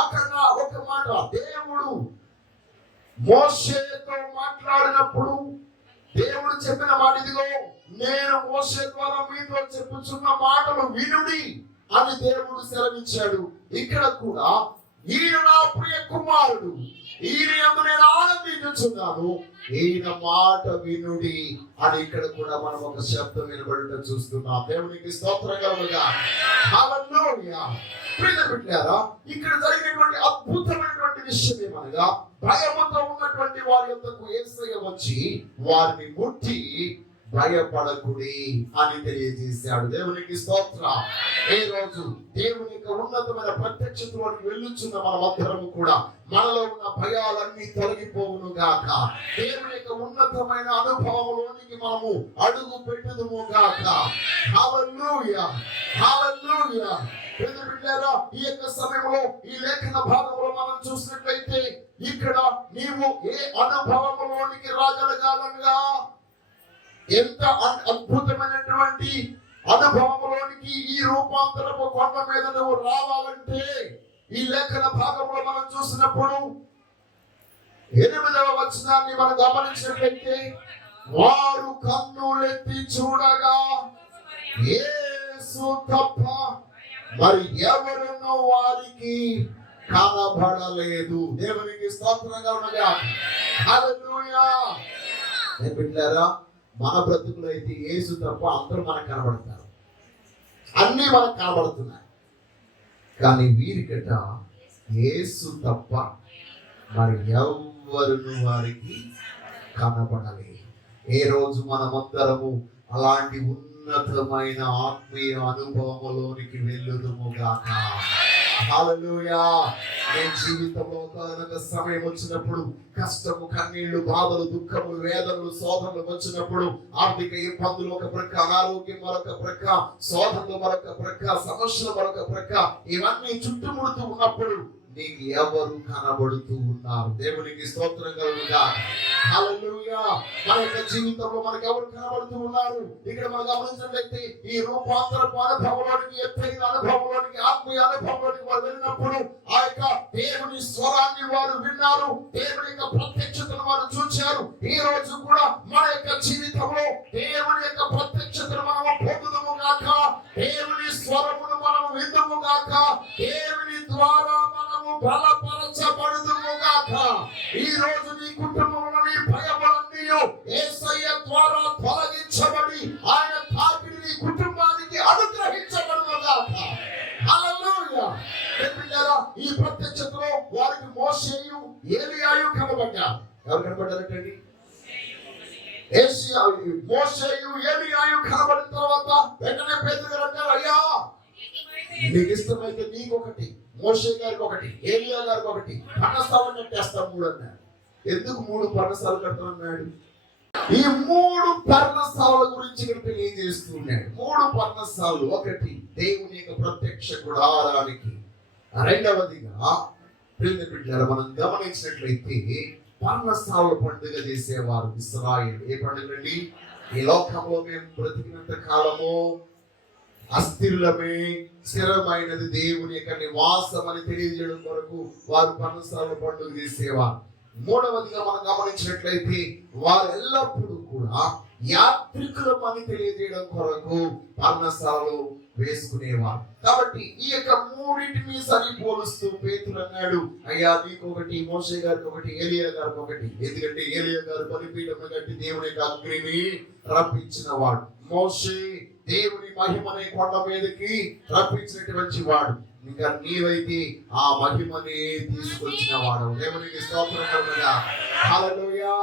అక్కడ ఒక మాట దేవుడు మోషేతో మాట్లాడినప్పుడు దేవుడు చెప్పిన మాట ఇదిగో నేను మోషే ద్వారా మీతో చెప్పుచున్న మాటలు వినుడి అని దేవుడు సెలవిచ్చాడు. ఇక్కడ కూడా ఈయన నా ప్రియ కుమారుడు, ఈయన యందు నేను ఆనందించుచున్నాను, ఈయన మాట వినుడి అని ఇక్కడ కూడా మనం ఒక శబ్దం వినబడటం చూస్తున్నాం. దేవునికి స్తోత్రం కలుగుగా. హల్లెలూయా. ప్రియ బిడ్డలారా, ఇక్కడ జరిగినటువంటి అద్భుతమైనటువంటి విషయం ఏమనగా భయముతో ఉన్నటువంటి వారి యొద్దకు యేసయ్య వచ్చి వారిని ముట్టి భయపడకుడి అని తెలియజేశాడు. దేవునికి స్తోత్రం. ఈ రోజు దేవుని యొక్క ఉన్నతమైన ప్రత్యక్షతలోకి వెళ్ళుచున్న మనమందరము కూడా మనలో ఉన్న భయాలన్నీ తొలగిపోవును గాక. దేవుని యొక్క ఉన్నతమైన అనుభవంలోనికి మనము అడుగు పెట్టుదుము గాక. హల్లెలూయా. హల్లెలూయా. ఈ యొక్క సమయంలో ఈ లేఖన భాగంలో మనం చూసినట్లయితే ఇక్కడ నీవు ఏ అనుభవంలోనికి రాగలగాలనగా ఎంత అద్భుతమైనటువంటి అనుభవంలోనికి ఈ రూపాంతరపు కొండ మీద నువ్వు రావాలంటే ఈ లేఖన భాగంలో మనం చూసినప్పుడు 8వ వచనాన్ని మనం గమనించినట్లయితే వారు కన్నులెత్తి చూడగా యేసు తప్ప మరి ఎవరునో వారికి కనబడలేదు. దేవునికి స్తోత్రం కలుగుగా. హల్లెలూయా. బిడ్డలారా, మన బ్రతుకులో అయితే యేసు తప్ప అందరూ మనకు కనబడతారు, అన్నీ మనకు కనబడుతున్నాయి. కానీ వీరికట యేసు తప్ప మరి ఎవరును వారికి కనబడలేదు. ఏ రోజు మనమందరము అలాంటి ఉన్నతమైన ఆత్మీయ అనుభవములోనికి వెళ్ళుదుము గాక. హల్లెలూయా. నీ జీవితంలో ఒక సమయం వచ్చినప్పుడు కష్టము, కన్నీళ్లు, బాధలు, దుఃఖములు, వేదనలు, శోధనలు వచ్చినప్పుడు ఆర్థిక ఇబ్బందులు ఒక ప్రక్క, అనారోగ్యం మరొక ప్రక్క, శోధనలు మరొక ప్రక్క, సమస్యలు మరొక ప్రక్క, ఇవన్నీ చుట్టుముడుతూ ఉన్నప్పుడు నీకు ఎవరు కనబడుతూ ఉన్నారు? దేవునికి స్తోత్రం కలుగుగాక. హల్లెలూయా. మన యొక్క జీవితంలో మనకు ఎవరు కనబడుతూ ఉన్నారు? ఇక్కడ మనం గమనించినట్లయితే ఈ రూపాంతరపు అనుభవంలోనికి, ఎత్తైన అనుభవంలోనికి, ఆత్మీయ అనుభవంలోనికి వారు వెళ్ళినప్పుడు ఆ యొక్క దేవుని స్వరాన్ని వారు విన్నారు, దేవుని యొక్క ప్రత్యక్షతను వారు చూచారు. ఈ రోజు కూడా మన యొక్క జీవితంలో దేవుని యొక్క ప్రత్యక్షతను మనము పొందుదుము గాక, దేవుని స్వరమును మనము విందుము గాక, దేవుని ద్వారా మనము బలపరచబడుదుము గాక. ఈ రోజు నీ కుటుంబంలో నీ భయములన్నీ యేసయ్య ద్వారా తొలగించబడి ఆయన తాకిడి నీ కుటుంబానికి అనుగ్రహించబడును గాక. హల్లెలూయా. ఈ ప్రత్యక్షతలో వారికి మోషేయు ఏలీయాయు కనబడ్డారు. ఎవరు కనబడ్డారంటండి? మోషేయు ఏలీయాయు కనబడిన తర్వాత వెంటనే పేతురు గారు అంటారు, అయ్యా నీకు ఇష్టమైతే నీకొకటి, మోషే గారికి ఒకటి, ఏలియా గారికి ఒకటి పర్ణశాల కట్టేస్తాం 3 అన్నాడు. ఎందుకు 3 పర్ణశాలలు కడతామన్నాడు? ఈ 3 పర్ణశాలల గురించి ఇక్కడ తెలియజేస్తున్నాడు. 3 పర్ణశాలలు, ఒకటి దేవుని యొక్క ప్రత్యక్ష గుడారానికి, రెండవదిగా ప్రియమైన మనం గమనించినట్లయితే పర్ణశాల పండుగ చేసేవారు ఇశ్రాయేలు. ఏ పండుగ అండి? ఈ లోకంలో మేము బ్రతికినంత కాలము అస్థిరులమే, స్థిరమైనది దేవుని యొక్క నివాసం అని తెలియజేయడం కొరకు వారు పర్ణశాల పండుగ చేసేవారు. మూడవదిగా మనం గమనించినట్లయితే వారు ఎల్లప్పుడూ కూడా యాత్రికులమని తెలియజేయడం కొరకు పర్ణశాలలు వేసుకునేవారు. కాబట్టి ఈ యొక్క మూడింటిని సరిపోలుస్తూ పేతురు అన్నాడు, అయ్యా నీకొకటి, మోషే గారికి ఒకటి, ఏలియా గారికి ఒకటి. ఎందుకంటే ఏలియా గారు బలిపీఠం కట్టి దేవుని యొక్క అగ్నిని రప్పించిన వాడు, మోషే దేవుని మహిమనే కొండ మీదకి రప్పించినటువంటి వాడు. ఇంకా నీవైతే ఆ మహిమని తీసుకొచ్చిన వాడు. దేవునికి స్తోత్రం కలుగుగా. హల్లెలూయా.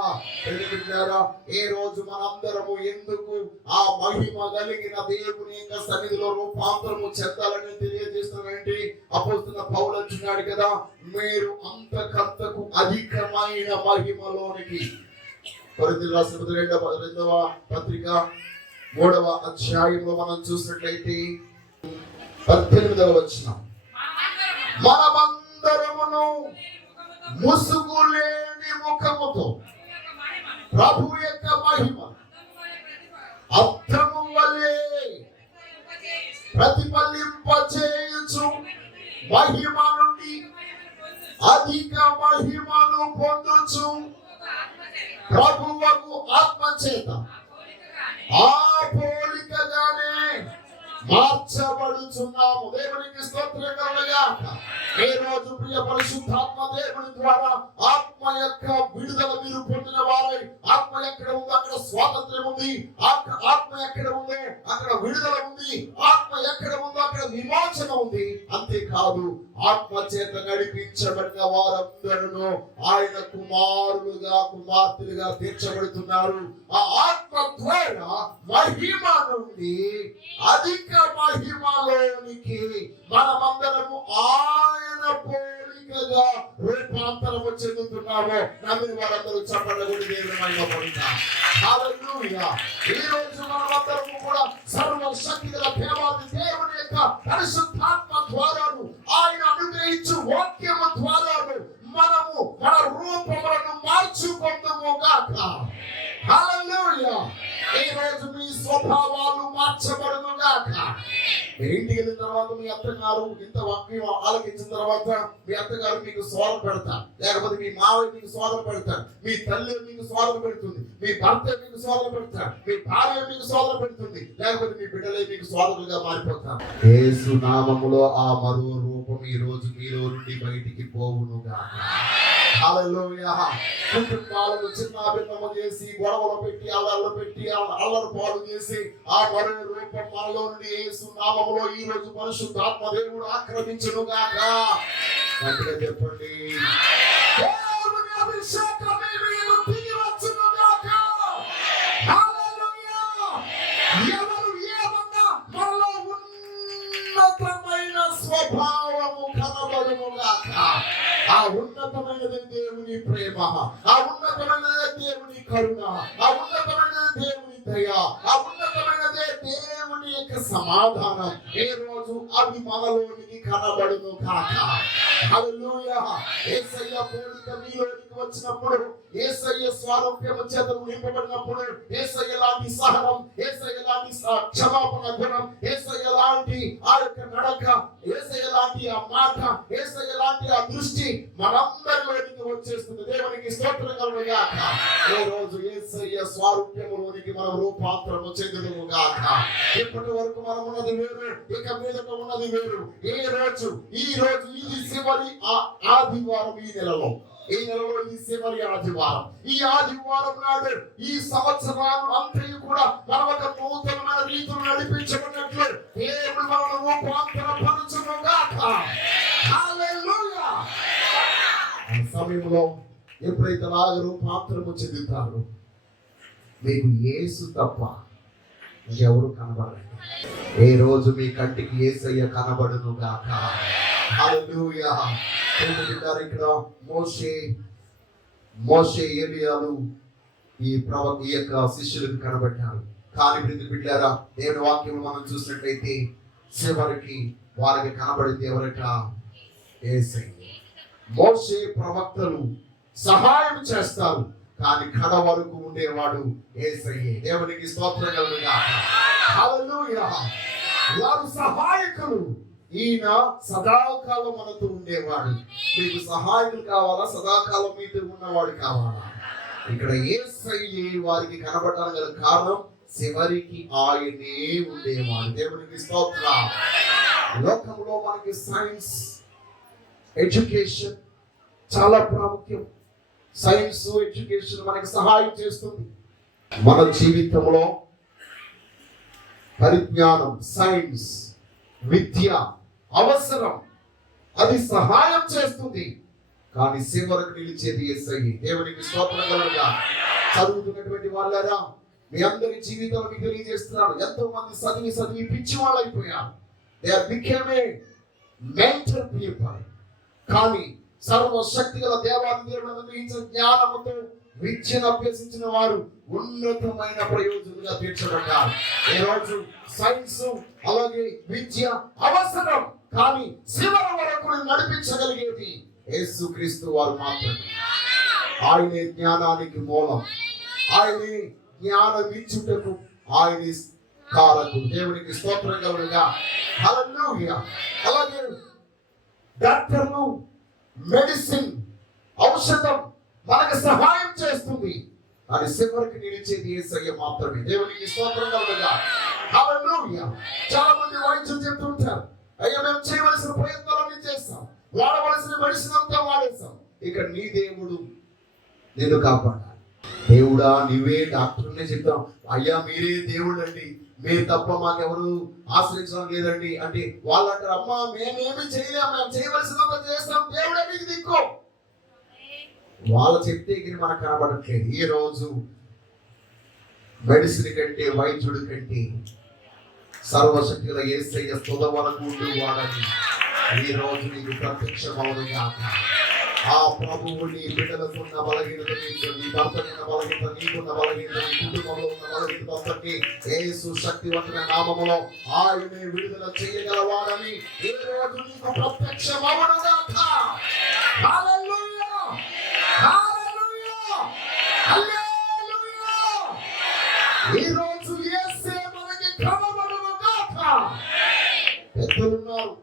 ఏ రోజు మనందరము ఎందుకు ఆ మహిమ కలిగిన దేవుని యొక్క సన్నిధిలో రూపాంతరము చెందాలని తెలియజేస్తున్నారంటే అపోస్తలుడైన పౌలు అంటున్నాడు కదా, మీరు అంతకంతకు అధికమైన మహిమలోనికి. కొరింథీయులకు రాసిన 2వ పత్రిక 3వ అధ్యాయంలో మనం చూసినట్లయితే 18వ వచనం, మనమందరమును ముసుగు లేని ముఖముతో ప్రభు యొక్క మహిమ అర్థము వలె ప్రతిఫలింపచేయుచు మహిమ నుండి అధిక మహిమను పొందుచు ప్రభువుకు ఆత్మచేత ఆ పోలికగానే మార్చబడుచున్నాము. దేవునికి స్తోత్రం కలుగుగాక. ఈ రోజు ప్రియ పరిశుద్ధాత్మ దేవుని ద్వారా ఆత్మ యొక్క విడుదల మీరు పొందిన వారై, ఆత్మ ఎక్కడ ఉందో అక్కడ స్వాతంత్ర్యం ఉంది, ఆత్మ ఎక్కడ ఉందో అక్కడ విడుదల ఉంది, ఆత్మ ఎక్కడ ఉందో అక్కడ విమోచన ఉంది. అంతేకాదు ఆత్మ చేత నడిపించబడిన వారందరూ ఆయన కుమారులుగా కుమార్తెలుగా తీర్చబడుతున్నారు. ఆ ఆత్మ ద్వారా మహిమ నుండి అధిక మహిమలోనికి మనమందరము ఆయన పోలికగా రూపాంతరము చెందుతున్నాము. నమ్మిన వారందరూ చప్పట్లు దేవుని మహిమ పొందుతారు. హల్లెలూయా. ఈ రోజు మనమందరము కూడా సర్వశక్తి గల దేవాది దేవుని యొక్క పరిశుద్ధాత్మ ద్వారాను ఆయన అనుగ్రహించు వాక్యము ద్వారాను మనము మన రూపములను మార్చుకుందాము గాక. హల్లెలూయా. ఈ రోజు మీ స్వభావాలు మార్చబడును గాక. మీరు ఇంటికి వెళ్ళిన తర్వాత మీ అత్తగారు ఇంత వాక్యం ఆలకించిన తర్వాత మీ అత్తగారు మీకు స్వాగతం పెడతారు, లేకపోతే మీ మావయ్య మీకు స్వాగతం పెడతారు, మీ తల్లి మీకు స్వాగతం పెడుతుంది, మీ భర్త మీకు స్వాగతం పెడతారు, మీ భార్య మీకు స్వాగతం పెడుతుంది, లేకపోతే మీ బిడ్డలే మీకు స్వాగతులుగా మారిపోతారు. యేసు నామములో ఆ మరో రూపం ఈ రోజు మీలో నుండి బయటికి పోవును గాక. హల్లెలూయా. కుటుంబాలను చిన్నాభిన్నము చేసి గొడవలు పెట్టి అల్లరి పాలు చేసి ఆ మరో రూపం మనలో నుండి యేసు నామములో ఈ రోజు పరిశుద్ధాత్మ దేవుడు ఆక్రమించును గాక. గట్టిగా చెప్పండి. దేవుని అభిషేకం మీ మీద దిగి వచ్చును గాక. హల్లెలూయా. ఎవరు ఏమన్నా మనలో ఉన్నతమైన స్వభావము కనబడును గాక. ఆ ఉన్నతమైనది దేవుని ప్రేమ, ఆ ఉన్నతమైనది దేవుని కరుణ, ఆ ఉన్నతమైనది దేవుని దయ, ఆ ఉన్నతమైనదే దేవుని యొక్క సమాధానం ఈ రోజు రోజు అవి మనలోనికి కనబడును కాక. హల్లెలూయా. యేసయ్య పోలిక మీలోనికి వచ్చినప్పుడు, యేసయ్య స్వరూపము చేత నింపబడినప్పుడు, యేసయ్య లాంటి సహనం, యేసయ్య లాంటి క్షమాపణ గుణం, యేసయ్య లాంటి ఆ యొక్క నడక, యేసయ్య లాంటి ఆ మాట, యేసయ్య లాంటి ఆ దృష్టి మనందరిలోనికి వచ్చేస్తుంది. దేవునికి స్తోత్రం కలుగును గాక. ఈ రోజు యేసయ్య స్వరూపములోనికి మనం రూపాంతరము చెందుదుము గాక. ఇప్పటి వరకు మనం ఉన్నది వేరు, ఇక మీదట ఉన్నది వేరు. ఈ రోజు ఇది చివరి ఆదివారం. ఈ నెలలో ఈ చివరి ఆదివారం. ఈ ఆదివారం నాడు ఈ సంవత్సరాలు అంతయు కూడా మనం ఒక నూతనమైన రీతిలో నడిపించబడినట్లు దేవుడు మనల్ని రూపాంతరపరచును గాక. హల్లెలూయా. ఆ సమయంలో ఎప్పుడైతే అలాగ రూపాంతరము చెందుతారో మీకు యేసు తప్ప ఎవరు కనబడండి. ఏ రోజు మీ కంటికి యేసయ్య కనబడును గాక. హల్లెలూయా. ఇక్కడ మోషే ఏలియాలు ఈ యొక్క శిష్యులకు కనబడ్డారు. కానీ బిడ్డలారా, దేవుని వాక్యం మనం చూసినట్లయితే చివరికి వారికి కనబడింది ఎవరట? యేసయ్య. మోషే ప్రవక్తలు సహాయం చేస్తారు, కానీ కడ వరకు ఉండేవాడు యేసయ్యే. దేవునికి స్తోత్రం కలుగును గాక. హల్లెలూయా. వారు సహాయకులు, ఈయన సదాకాలం మనతో ఉండేవాడు. మీకు సహాయకులు కావాలా? సదాకాలం మీతో ఉన్నవాడు కావాలా? ఇక్కడ యేసయ్యే వారికి కనబడడానికి గల కారణం చివరికి ఆయనే ఉండేవాడు. దేవునికి స్తోత్రం. లోకంలో మనకి సైన్స్, ఎడ్యుకేషన్ చాలా ప్రాముఖ్యం. సైన్స్, ఎడ్యుకేషన్ మనకి సహాయం చేస్తుంది. మన జీవితంలో పరిజ్ఞానం, సైన్స్, విద్య అవసరం, అది సహాయం చేస్తుంది. కానీ చివరకు నిలిచేది యేసయ్యే. దేవునికి స్తోత్రం కలుగుగా. చదువుతున్నటువంటి వాళ్ళారా, మీ అందరి జీవితంలో మీకు తెలియజేస్తున్నాను, ఎంతో మంది చదివి పిచ్చి వాళ్ళు అయిపోయారు. They are becoming mental people. కానీ సర్వశక్తి గల దేవాది దేవుడు అనుగ్రహించిన జ్ఞానముతో విద్యను అభ్యసించిన వారు ఉన్నతమైన ప్రయోజనంగా తీర్చబడ్డారు. ఈ రోజు సైన్స్ అలాగే విద్య అవసరం, కానీ చివరి వరకు నడిపించగలిగేది యేసుక్రీస్తు వారు మాత్రమే. ఆయనే జ్ఞానానికి మూలం, ఆయనే జ్ఞానం ఇచ్చుటకు ఆయనే కారకుడు. దేవునికి స్తోత్రం కలుగుగా. హల్లెలూయా. అలాగే డాక్టర్లు, మెడిసిన్, ఔషధం మనకు సహాయం చేస్తుంది, కానీ చివరికి నిలిచేది యేసయ్య మాత్రమే. దేవునికి స్తోత్రం కలుగుగా. హల్లెలూయా. చాలా మంది వైద్యులు చెప్తుంటారు, అయ్యా మేము చేయవలసిన ప్రయత్నాలన్నీ చేస్తాం, వాడవలసిన మెడిసిన్ అంతా వాడేస్తాం, ఇక నీ దేవుడు నిన్ను కాపాడాలి. దేవుడా నీవే డాక్టర్నే చెప్తాం, అయ్యా మీరే దేవుడు అండి, మీరు తప్ప మాకెవరు ఆశ్రయించడం లేదండి అంటే వాళ్ళు అంటారు, అమ్మా మేమేమి చేయలేము, మేము చేయవలసినంత చేస్తాం, దేవుడే మీకు దిక్కు. వాళ్ళు చెప్తే మనకు కనబడట్లేదు. ఈ రోజు మెడిసిన్ కంటే, వైద్యుడి కంటే సర్వశక్తుల యేసయ్య స్తుత వరకు ఉండి వాడని ఈ రోజు నీకు ప్రత్యక్షమవును గాక. ఆ ప్రభువు నీ బిడ్డలకున్న బలహీనత, నీ భర్తకున్న బలహీనత, నీకున్న బలహీనత, నీ కుటుంబంలో ఉన్న బలహీనత అంతటి యేసు శక్తివంతమైన నామములో ఆయనే విడుదల చేయగలవాడని ఈ రోజు నీకు ప్రత్యక్షమవును గాక. హల్లెలూయా. హల్లెలూయా. హల్లెలూయా. ఈ రోజు యేసే మనకి కనబడును గాక. పెద్దలు ఉన్నారు,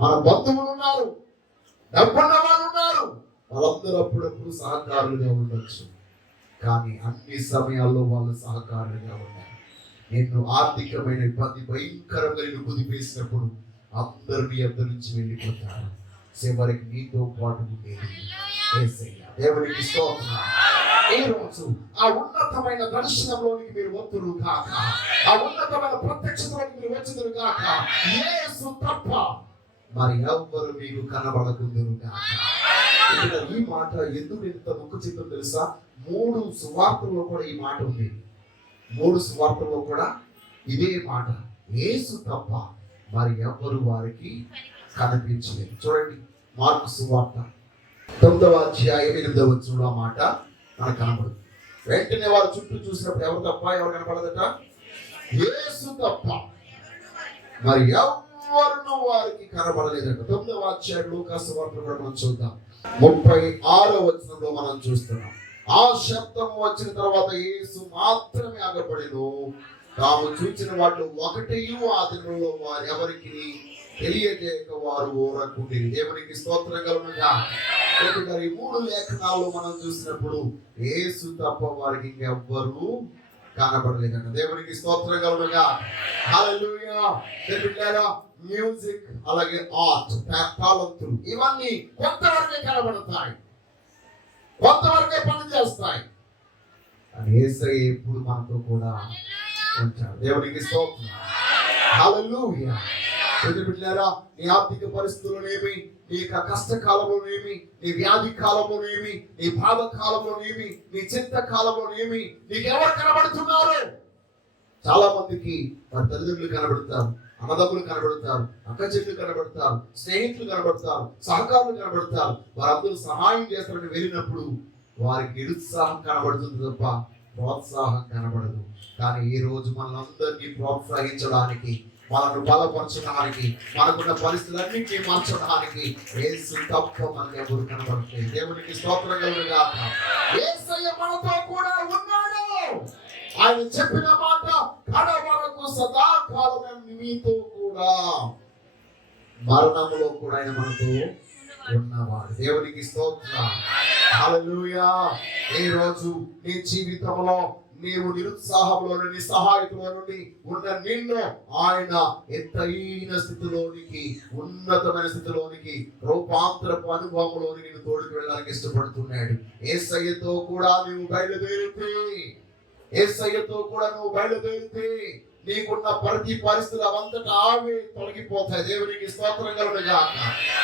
మన బంధువులు ఉన్నారు, డబ్బున్న వాళ్ళు ఉన్నారు, వాళ్ళందరూ అప్పుడప్పుడు సహకారులుగా ఉండొచ్చు, కానీ అన్ని సమయాల్లో వాళ్ళు సహకారులుగా ఉన్నారు. నిన్ను ఆర్థికమైన ఇబ్బంది భయంకరంగా నిన్ను కుదిపేసినప్పుడు అందరినీ అందరి నుంచి వెళ్ళిపోతారు, చివరికి నీతో పాటు ఉండేది యేసయ్య. దేవునికి స్తోత్రం. ఈ రోజు ఆ ఉన్నతమైన దర్శనంలోనికి మీరు వస్తురు కాక, ఆ ఉన్నతమైన ప్రత్యక్షతలోకి మీరు వచ్చిందరు కాక, యేసు తప్ప మరి ఎవ్వరు మీకు కనబడకుందరు కాక. ఇక్కడ ఈ మాట ఎందుకు ఇంత ముక్కు చిత్రం తెలుసా? 3 సువార్తల్లో కూడా ఈ మాట ఉంది. 3 సువార్తల్లో కూడా ఇదే మాట, యేసు తప్ప మరి ఎవ్వరు వారికి కనిపించలేదు. చూడండి, మార్కు సువార్త 9వ అధ్యాయం 8వ వచనంలో ఆ మాట మనకు కనబడదు. వెంటనే వారు చుట్టూ చూసినప్పుడు ఎవరు తప్ప ఎవరు కనపడదట? యేసు తప్ప మరి ఎవ్వరును వారికి కనబడలేదంట. 9వ అధ్యాయం లూకా సువార్త కూడా మనం చూద్దాం. 36వ వచనంలో మనం చూస్తున్నాం. ఆ శబ్దం వచ్చిన తర్వాత యేసు మాత్రమే ఆగపడెను. తాము చూచిన వాటిలో ఒకటియు ఆ దినంలో వారు ఎవరికి తెలియజేయక వారు ఊరకుండిరి. దేవునికి స్తోత్రం కలుగునుగా. ఈ 3 లేఖనాల్లో మనం చూసినప్పుడు యేసు తప్ప వారికి ఇంకెవ్వరూ కనబడలేదంట. దేవునికి స్తోత్రం కలుగునుగా. హల్లెలూయా. దేవుడా, మ్యూజిక్ అలాగే ఆర్ట్ తాళంతులు ఇవన్నీ కొంతవరకే కనబడతాయి, కొంతవరకే పని చేస్తాయి. కానీ యేసయ్య ఎప్పుడు మనతో కూడా ఉంటాడు. దేవునికి స్తోత్రం. హల్లెలూయా. బిడ్డలారా, నీ ఆర్థిక పరిస్థితుల్లోనేమి, నీ కష్టకాలంలోనేమి, నీ వ్యాధి కాలంలోనేమి, నీ బాధ కాలంలోనేమి, నీ చింత కాలంలోనేమి నీకెవరు కనబడుతున్నారు? చాలా మందికి వారి తల్లిదండ్రులు కనబడతారు, అన్నదమ్ములు కనబడతారు, అక్క చెట్లు కనబడతారు, స్నేహితులు కనబడతారు, సహకారులు కనబడతారు. వారందరూ సహాయం చేస్తారని వెళ్ళినప్పుడు వారికి నిరుత్సాహం కనబడుతుంది తప్ప ప్రోత్సాహం కనబడదు. కానీ ఈ రోజు మనందరినీ ప్రోత్సహించడానికి, మనను బలపరచడానికి, మనకున్న పరిస్థితులన్నింటినీ మార్చడానికి యేసు తప్ప మనకు ఎవరు కనబడట్లేదు. దేవునికి స్తోత్రం కలుగునుగాక. యేసయ్య మనతో కూడా ఉన్నాడు. ఆయన చెప్పిన మాట కడ వరకు సదాకాలం మీతో కూడా, మరణంలో కూడా ఆయన మనతో ఉన్నవాడు. దేవునికి స్తోత్రం. హల్లెలూయా. ఈ రోజు నీ జీవితంలో నీవు నిరుత్సాహంలో నుండి, సహాయకుల నుండి ఉన్న నిన్ను ఆయన ఎత్తైన స్థితిలోనికి, ఉన్నతమైన స్థితిలోనికి, రూపాంతరపు అనుభవంలోని నిన్ను తోడుకు వెళ్ళడానికి ఇష్టపడుతున్నాడు. యేసయ్యతో కూడా నువ్వు బయలుదేరితే, యేసయ్యతో కూడా నువ్వు బయలుదేరితే నీకున్న ప్రతి పరిస్థితులు అవంతటా ఆవి తొలగిపోతాయి. దేవునికి స్తోత్రం కలుగునుగాక.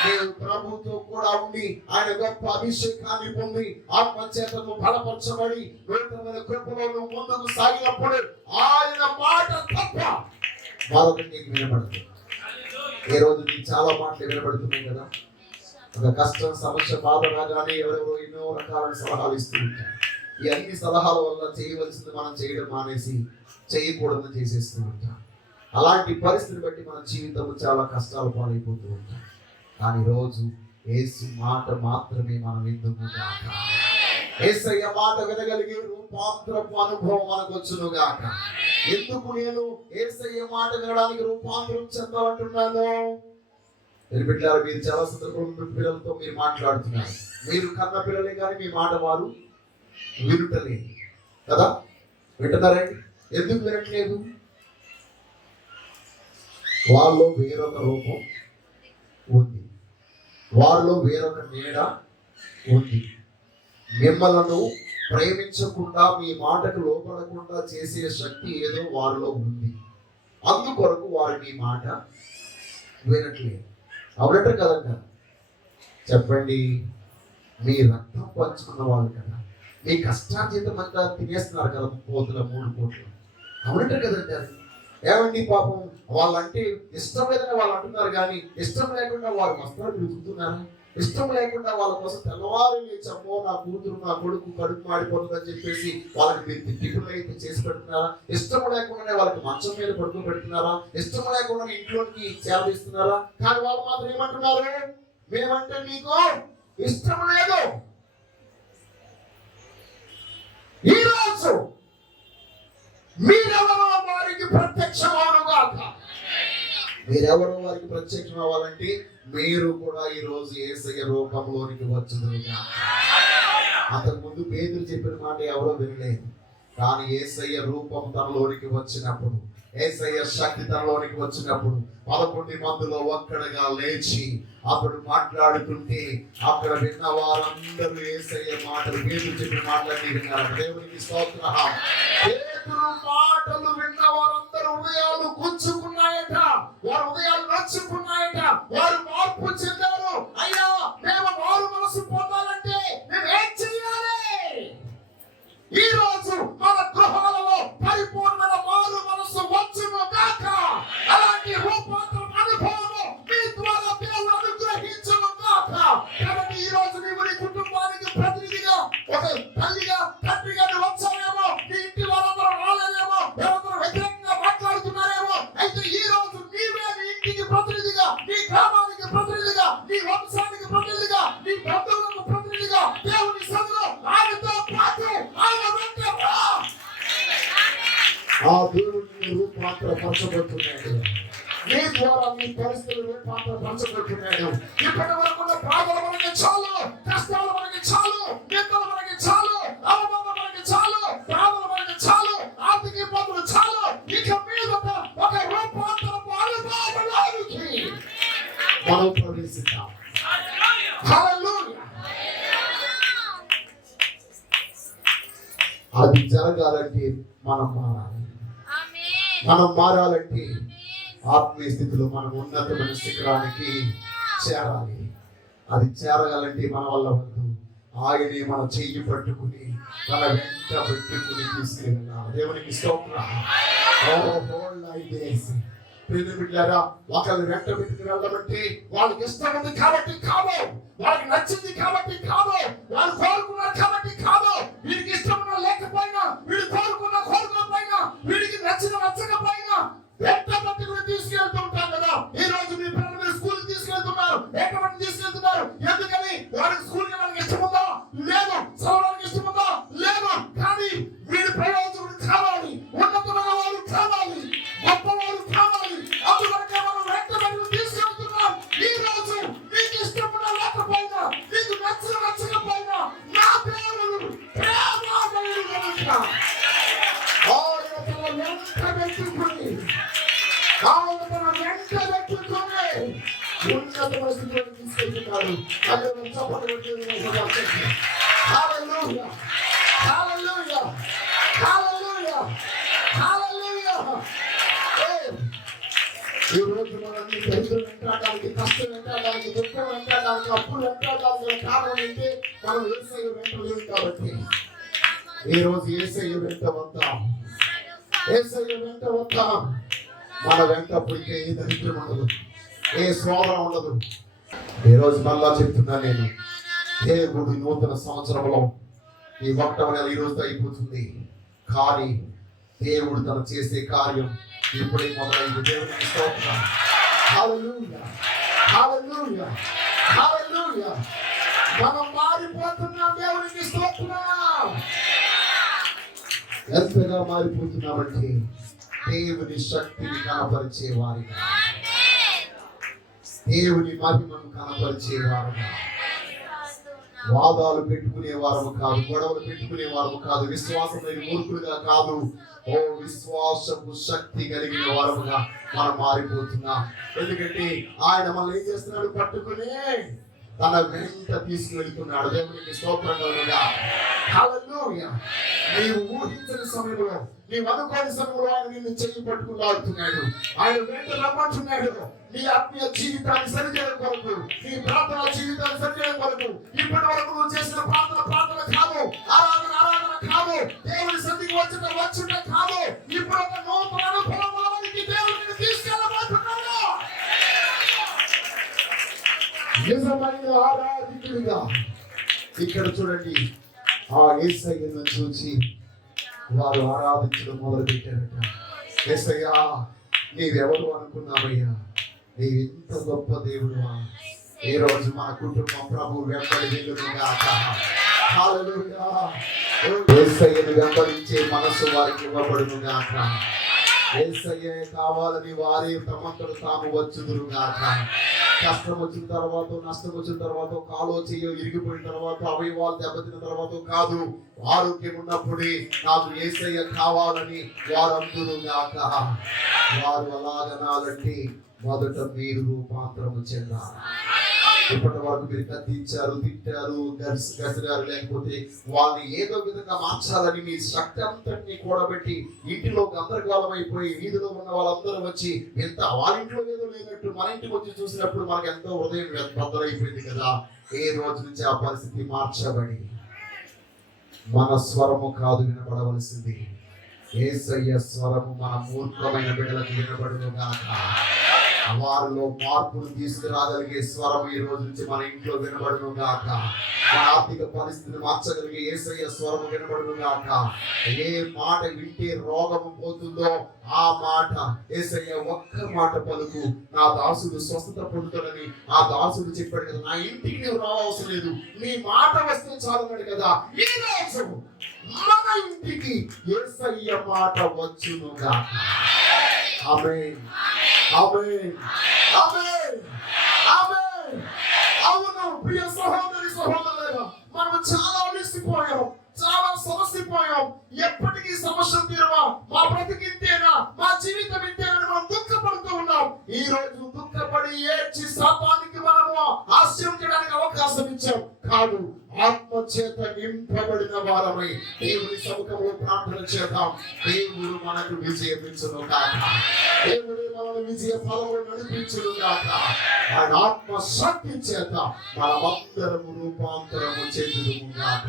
నీవు ప్రభుతో కూడా ఉండి ఆయన గొప్ప అభిషేకాన్ని పొంది ఆత్మచేతను బలపరచబడి నూతనమైన కృపలో నువ్వు ముందుకు సాగినప్పుడు ఆయన మాట తప్ప మరొకటి నీకు వినబడుతుంది. ఈ రోజు నీకు చాలా మాటలు వినబడుతున్నాయి కదా. ఒక కష్టం, సమస్య, బాధ రాగానే ఎవరెవరో ఎన్నో రకాలైన సలహాలు ఇస్తూ ఉంటారు. ఈ అన్ని సలహాల వల్ల చేయవలసింది మనం చేయడం మానేసి చేయకూడదని చేసేస్తూ ఉంటాం. అలాంటి పరిస్థితిని బట్టి మన జీవితం చాలా కష్టాలు పాలైపోతూ ఉంటాం. కానీ రోజు యేసు మాట మాత్రమే మనం విందుముగాక. యేసయ్య మాట వినగలిగే రూపాంతరపు అనుభవం మనకు వచ్చునుగాక. ఎందుకు నేను యేసయ్య మాట వినడానికి రూపాంతరం చెందాలంటున్నాను? బిడ్డలారా, మీరు చాలా సందర్భంలో పిల్లలతో మీరు మాట్లాడుతున్నారు. మీరు కన్న పిల్లలే కానీ మీ మాట వారు వినుటలేదు కదా. వింటున్నారండి? ఎందుకు వినట్లేదు? వాళ్ళలో వేరొక రూపం ఉంది, వారిలో వేరొక నీడ ఉంది. మిమ్మలను ప్రేమించకుండా, మీ మాటకు లోపడకుండా చేసే శక్తి ఏదో వారిలో ఉంది. అందుకొరకు వారు మీ మాట వినట్లేదు. అవునట కదంట. చెప్పండి, మీ రక్తం పంచుకున్న వాళ్ళు కదా, మీ కష్టార్జితం అంతా తినేస్తున్నారు కదా, 3 కోట్లు. అవునంటారు కదండి. ఏమండి, పాపం వాళ్ళంటే ఇష్టం లేదని వాళ్ళు అంటున్నారు, కానీ ఇష్టం లేకుండా వారు వస్త్రాలు వెతుకుతున్నారు. ఇష్టం లేకుండా వాళ్ళ కోసం తెల్లవారు లేచమ్మో నా కూతురు, నా కొడుకు కడుపు మాడిపోతుందని చెప్పేసి వాళ్ళకి మీరు టిఫిన్లు అయితే చేసి పెడుతున్నారా? ఇష్టం లేకుండానే వాళ్ళకి మంచం మీద పడుకుని పెడుతున్నారా? ఇష్టం లేకుండా ఇంట్లోకి చేరదీస్తున్నారా? కానీ వాళ్ళు మాత్రం ఏమంటున్నారు? మేమంటే మీకు ఇష్టం లేదు. ఈరోజు మీరెవరో వారికి ప్రత్యక్షమవునుగాక. మీరెవరో వారికి ప్రత్యక్షం అవ్వాలంటే మీరు కూడా ఈ రోజు యేసయ్య రూపంలోనికి వచ్చుదురుగాక. అంతకు ముందు పేతురు చెప్పిన మాట ఎవరో వినలేదు, కానీ యేసయ్య రూపం తనలోనికి వచ్చినప్పుడు, యేసయ్య శక్తి తనలోనికి వచ్చినప్పుడు 11 మందిలో ఒక్కడుగా లేచి అప్పుడు మాట్లాడుతుంటే అక్కడ విన్న వారందరూ యేసయ్య మాటలు, పేతురు చెప్పిన మాటలన్నీ విన్నారు. దేవునికి స్తోత్రం. పేతురు మాటలు విన్న వారందరూ హృదయాలు గుచ్చుకున్నాయట, వారి హృదయాలు నచ్చుకున్నాయట, వారు మార్పు చెందారు. అయ్యా, మేము మారు మనసు పొందాలంటే మేము ఏం చేయాలి? ఈ రోజు మన గృహాలలో పరిపూర్ణమైన మారు మనసు వచ్చును గాక. అలాంటి రూపాంతర అనుభవము మీ ద్వారా దేవుడు అనుగ్రహించును గాక. కాబట్టి ఈ రోజు నీవు నీ కుటుంబానికి ప్రతినిధిగా, ఒక తల్లిగా, తండ్రిగా నువ్వు వచ్చావేమో, నీ ఇంటి వాళ్ళందరూ రాలేదేమో, ఎవరందరూ వ్యతిరేకంగా మాట్లాడుతున్నారేమో. అయితే ఈ రోజు నీవే నీ ఇంటికి ప్రతినిధి ఆ దేవుడిని రూపాంతరపరచబోతున్నాడు. నీ ద్వారా నీ పరిస్థితులు రూపాంతరపరచబోతున్నాడు. ఇప్పటి వరకు ఉన్న బాధలు మనకి చాలు, కష్టాలు మనకి చాలు, నిందలు మనకి చాలు, అవమానం మనకి చాలు, బాధలు మనకి చాలు, ఆర్థిక ఇబ్బందులు చాలు. ఇక మీదట ఒక రూపాంతరపు అనుభవంలోకి మనం ప్రవేశిద్దాం. హల్లెలూయా. అది జరగాలంటే మనం మారాలి. మనం మారాలంటే ఆత్మీయ స్థితిలో మనం ఉన్నతమైన శిఖరానికి చేరాలి. అది చేరగాలంటే మన వల్ల వద్దు. ఆయనే మన చెయ్యి పట్టుకుని తన వెంట పెట్టుకుని తీసుకెళ్ళాలి. దేవునికి స్తోత్రం. బిడ్డలారా, ఒకళ్ళు వెంట పెట్టుకుని వెళ్ళమంటే వాళ్ళకి ఇష్టం ఉంది కాబట్టి కాదు, వాళ్ళకి నచ్చింది కాబట్టి కాదు, వాళ్ళు కోరుకున్నారు కాబట్టి కాదు. వీడికి ఇష్టం లేకపోయినా, వీడు కోరుకోకపోయినా, వీడికి నచ్చకపోయినా వెంట పట్టుకుని తీసుకెళ్తూ ఉంటాం కదా. ఈ రోజు మీ పిల్లలు మీరు స్కూల్ తీసుకెళ్తున్నారు, ఎటువంటి తీసుకెళ్తున్నారు? ఎందుకని? వాడికి స్కూల్ వెళ్ళడానికి ఇష్టం ఉందా? లేదు. చదవడానికి ఇష్టం ఉందా? లేదు. కానీ వీడి ప్రయోజకుడు కావాలి, ఉన్నతమైన వారు కావాలి, గొప్ప వారు కావాలి. అందువరకే మనం వెంట పట్టుకుని తీసుకెళ్తున్నాం. ఈ రోజు నీకు ఇష్టం లేకపోయినా, నీకు నచ్చకపోయినా, నా దేవుడు ప్రేమమయుడు కనుక ఆయన తన వెంట పెట్టుకుని ఉన్నతమైన స్థితిలోకి తీసుకెళ్తున్నాడు. అదే చెప్పండి. హల్లెలూయా, హల్లెలూయా, హల్లెలూయా, హల్లెలూయా. ఈ రోజు మనం దరిద్రం వెంటాడడానికి, కష్టం వెంటాడడానికి, దుఃఖం వెంటాడడానికి, అప్పులు వెంటాడడానికి కారణం ఏంటి? మనం యేసయ్య వెంట లేదు కాబట్టి. ఈ రోజు యేసయ్య వెంట వద్దాం, యేసయ్య వెంట వద్దాం. మన వెంట పుడికే ఏ దరిద్రం ఉండదు, ఏ శోధన ఉండదు. ఈ రోజు మళ్ళా చెప్తున్నా నేను, దేవుడు నూతన సంవత్సరంలో ఈ 1వ నెల ఈ రోజు అయిపోతుంది. కానీ దేవుడు తను చేసే కార్యం ఇప్పుడే మొదలైంది. దేవునికి స్తోత్రం. హల్లెలూయా, హల్లెలూయా, హల్లెలూయా. మనం మారిపోతున్నాం. దేవునికి స్తోత్రం. ఎంతగా మారిపోతున్నామంటే దేవుని శక్తిని కనపరిచే వారిగా, దేవుని మహిమను కనపరిచే వారుగా, వాదాలు పెట్టుకునే వారము కాదు, గొడవలు పెట్టుకునే వారము కాదు, విశ్వాసం లేని మూర్ఖులుగా కాదు, ఓ విశ్వాసపు శక్తి కలిగిన వారముగా మనం మారిపోతున్నాం. ఎందుకంటే ఆయన మనల్ని ఏం చేస్తున్నాడు? పట్టుకునే తన వెంట తీసుకువెళ్తున్నాడు. దేవునికి స్తోత్రం కలుగుగా. హల్లెలూయా. నీవు ఊహించని సమయంలో, నీవు అనుకోని సమయంలో ఆయన నిన్ను చెయ్యి పట్టుకుని లాగుతున్నాడు. ఆయన వెంట రమ్మంటున్నాడు. నీ ఆత్మీయ జీవితాన్ని సరిచేయడం కొరకు, నీ ప్రార్థన జీవితాన్ని సరిచేయడం కొరకు. ఇప్పటి వరకు నువ్వు చేసిన ప్రార్థన కాదు, ఆరాధన కాదు, దేవుని సన్నిధికి వచ్చుట కాదు. ఇప్పుడు ఒక నూతన అనుభవంలోనికి దేవుడిని తీసుకెళ్ళబోతున్నాడు. నిజమైన ఆరాధికుడిగా ఇక్కడ చూడండి, ఆ యేసయ్యను చూసి వారు ఆరాధించడం మొదలు పెట్టారట. యేసయ్యా, నీవెవరు అనుకున్నావయ్యా, నీవెంత గొప్ప దేవుడువా. ఈ రోజు మన కుటుంబం ప్రభు వెంబడి వెళ్ళుగాక. హల్లెలూయా. యేసయ్యను వెంబడించే మనసు వారికి ఇవ్వబడునుగాక. యేసయ్యే కావాలని వారే తమంతట తాము వచ్చుదురుగాక. కష్టం వచ్చిన తర్వాత, నష్టం వచ్చిన తర్వాత, కాలో చెయ్యో ఇరిగిపోయిన తర్వాత, అవయవాలు దెబ్బతిన్న తర్వాత కాదు, ఆరోగ్యం ఉన్నప్పుడే నాకు యేసయ్య కావాలని వారు అంటున్నాక. వారు అలాగనాలంటే మొదట మీరు రూపాంతరము చెందాలి. ఇప్పటి వరకు మీరు కత్తించారు, తిట్టారు, గసిరారు, లేకపోతే వాళ్ళని ఏదో విధంగా మార్చాలని మీ శక్తి అంతటినీ కూడబెట్టి ఇంటిలో గందరగోళం అయిపోయి వీధిలో ఉన్న వాళ్ళందరూ వచ్చి ఎంత వాళ్ళ ఇంట్లో ఏదో లేనట్టు మన ఇంటికి వచ్చి చూసినప్పుడు మనకు ఎంతో హృదయం బద్దలైపోయింది కదా. ఏ రోజు నుంచి ఆ పరిస్థితి మార్చబడి మన స్వరము కాదు వినపడవలసింది, యేసయ్య స్వరము మన మూర్ఖమైన బిడ్డలకు వినబడును గాక. వారిలో మార్పును తీసుకురాగలిగే స్వరం ఈ రోజు నుంచి మన ఇంట్లో వినబడును గాక. మన ఆర్థిక పరిస్థితిని మార్చగలిగే యేసయ్య స్వరము వినబడును గాక. ఏ మాట వింటే రోగము పోతుందో ఆ మాట యేసయ్య ఒక్క మాట పలుకు, నా దాసుడు స్వస్థత పొందుతాడని ఆ దాసుడు చెప్పాడు కదా. నా ఇంటికి నువ్వు రావాల్సిన లేదు, నీ మాట వస్తే చాలన్నాడు కదా. ఈ రోజు మన ఇంటికి యేసయ్య మాట వచ్చునుగా. ఆమేన్, ఆమేన్, ఆమేన్, ఆమేన్. అవును ప్రియ సహోదరి సహోదరులారా, మనం చాలా అలసిపోయాం, చాలా సమస్యపోయాం. ఎప్పటికీ సమస్యలు తీరవా, మా బ్రతికింతేనా, మా జీవితం ఇంతేనని మనం దుఃఖపడుతూ ఉన్నాం. ఈ రోజు దుఃఖపడి ఏడ్చి శాపానికి మనము ఆశ్రయించడానికి అవకాశం ఇచ్చాం కాదు, ఆత్మ చేత నింపబడిన వారమై దేవుని సముఖంలో ప్రార్థన చేద్దాం. దేవుడు మనకు విజయం ఇచ్చును గాక. దేవుడు మనల్ని విజయ ఫలంలో నడిపించును గాక. ఆయన ఆత్మ శక్తి చేత మనమందరము రూపాంతరము చెందుదుము గాక.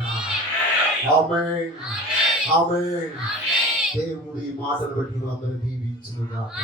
ఆమేన్, ఆమేన్. దేవుడి మాటలు బట్టి అందరూ దీవించును గాక.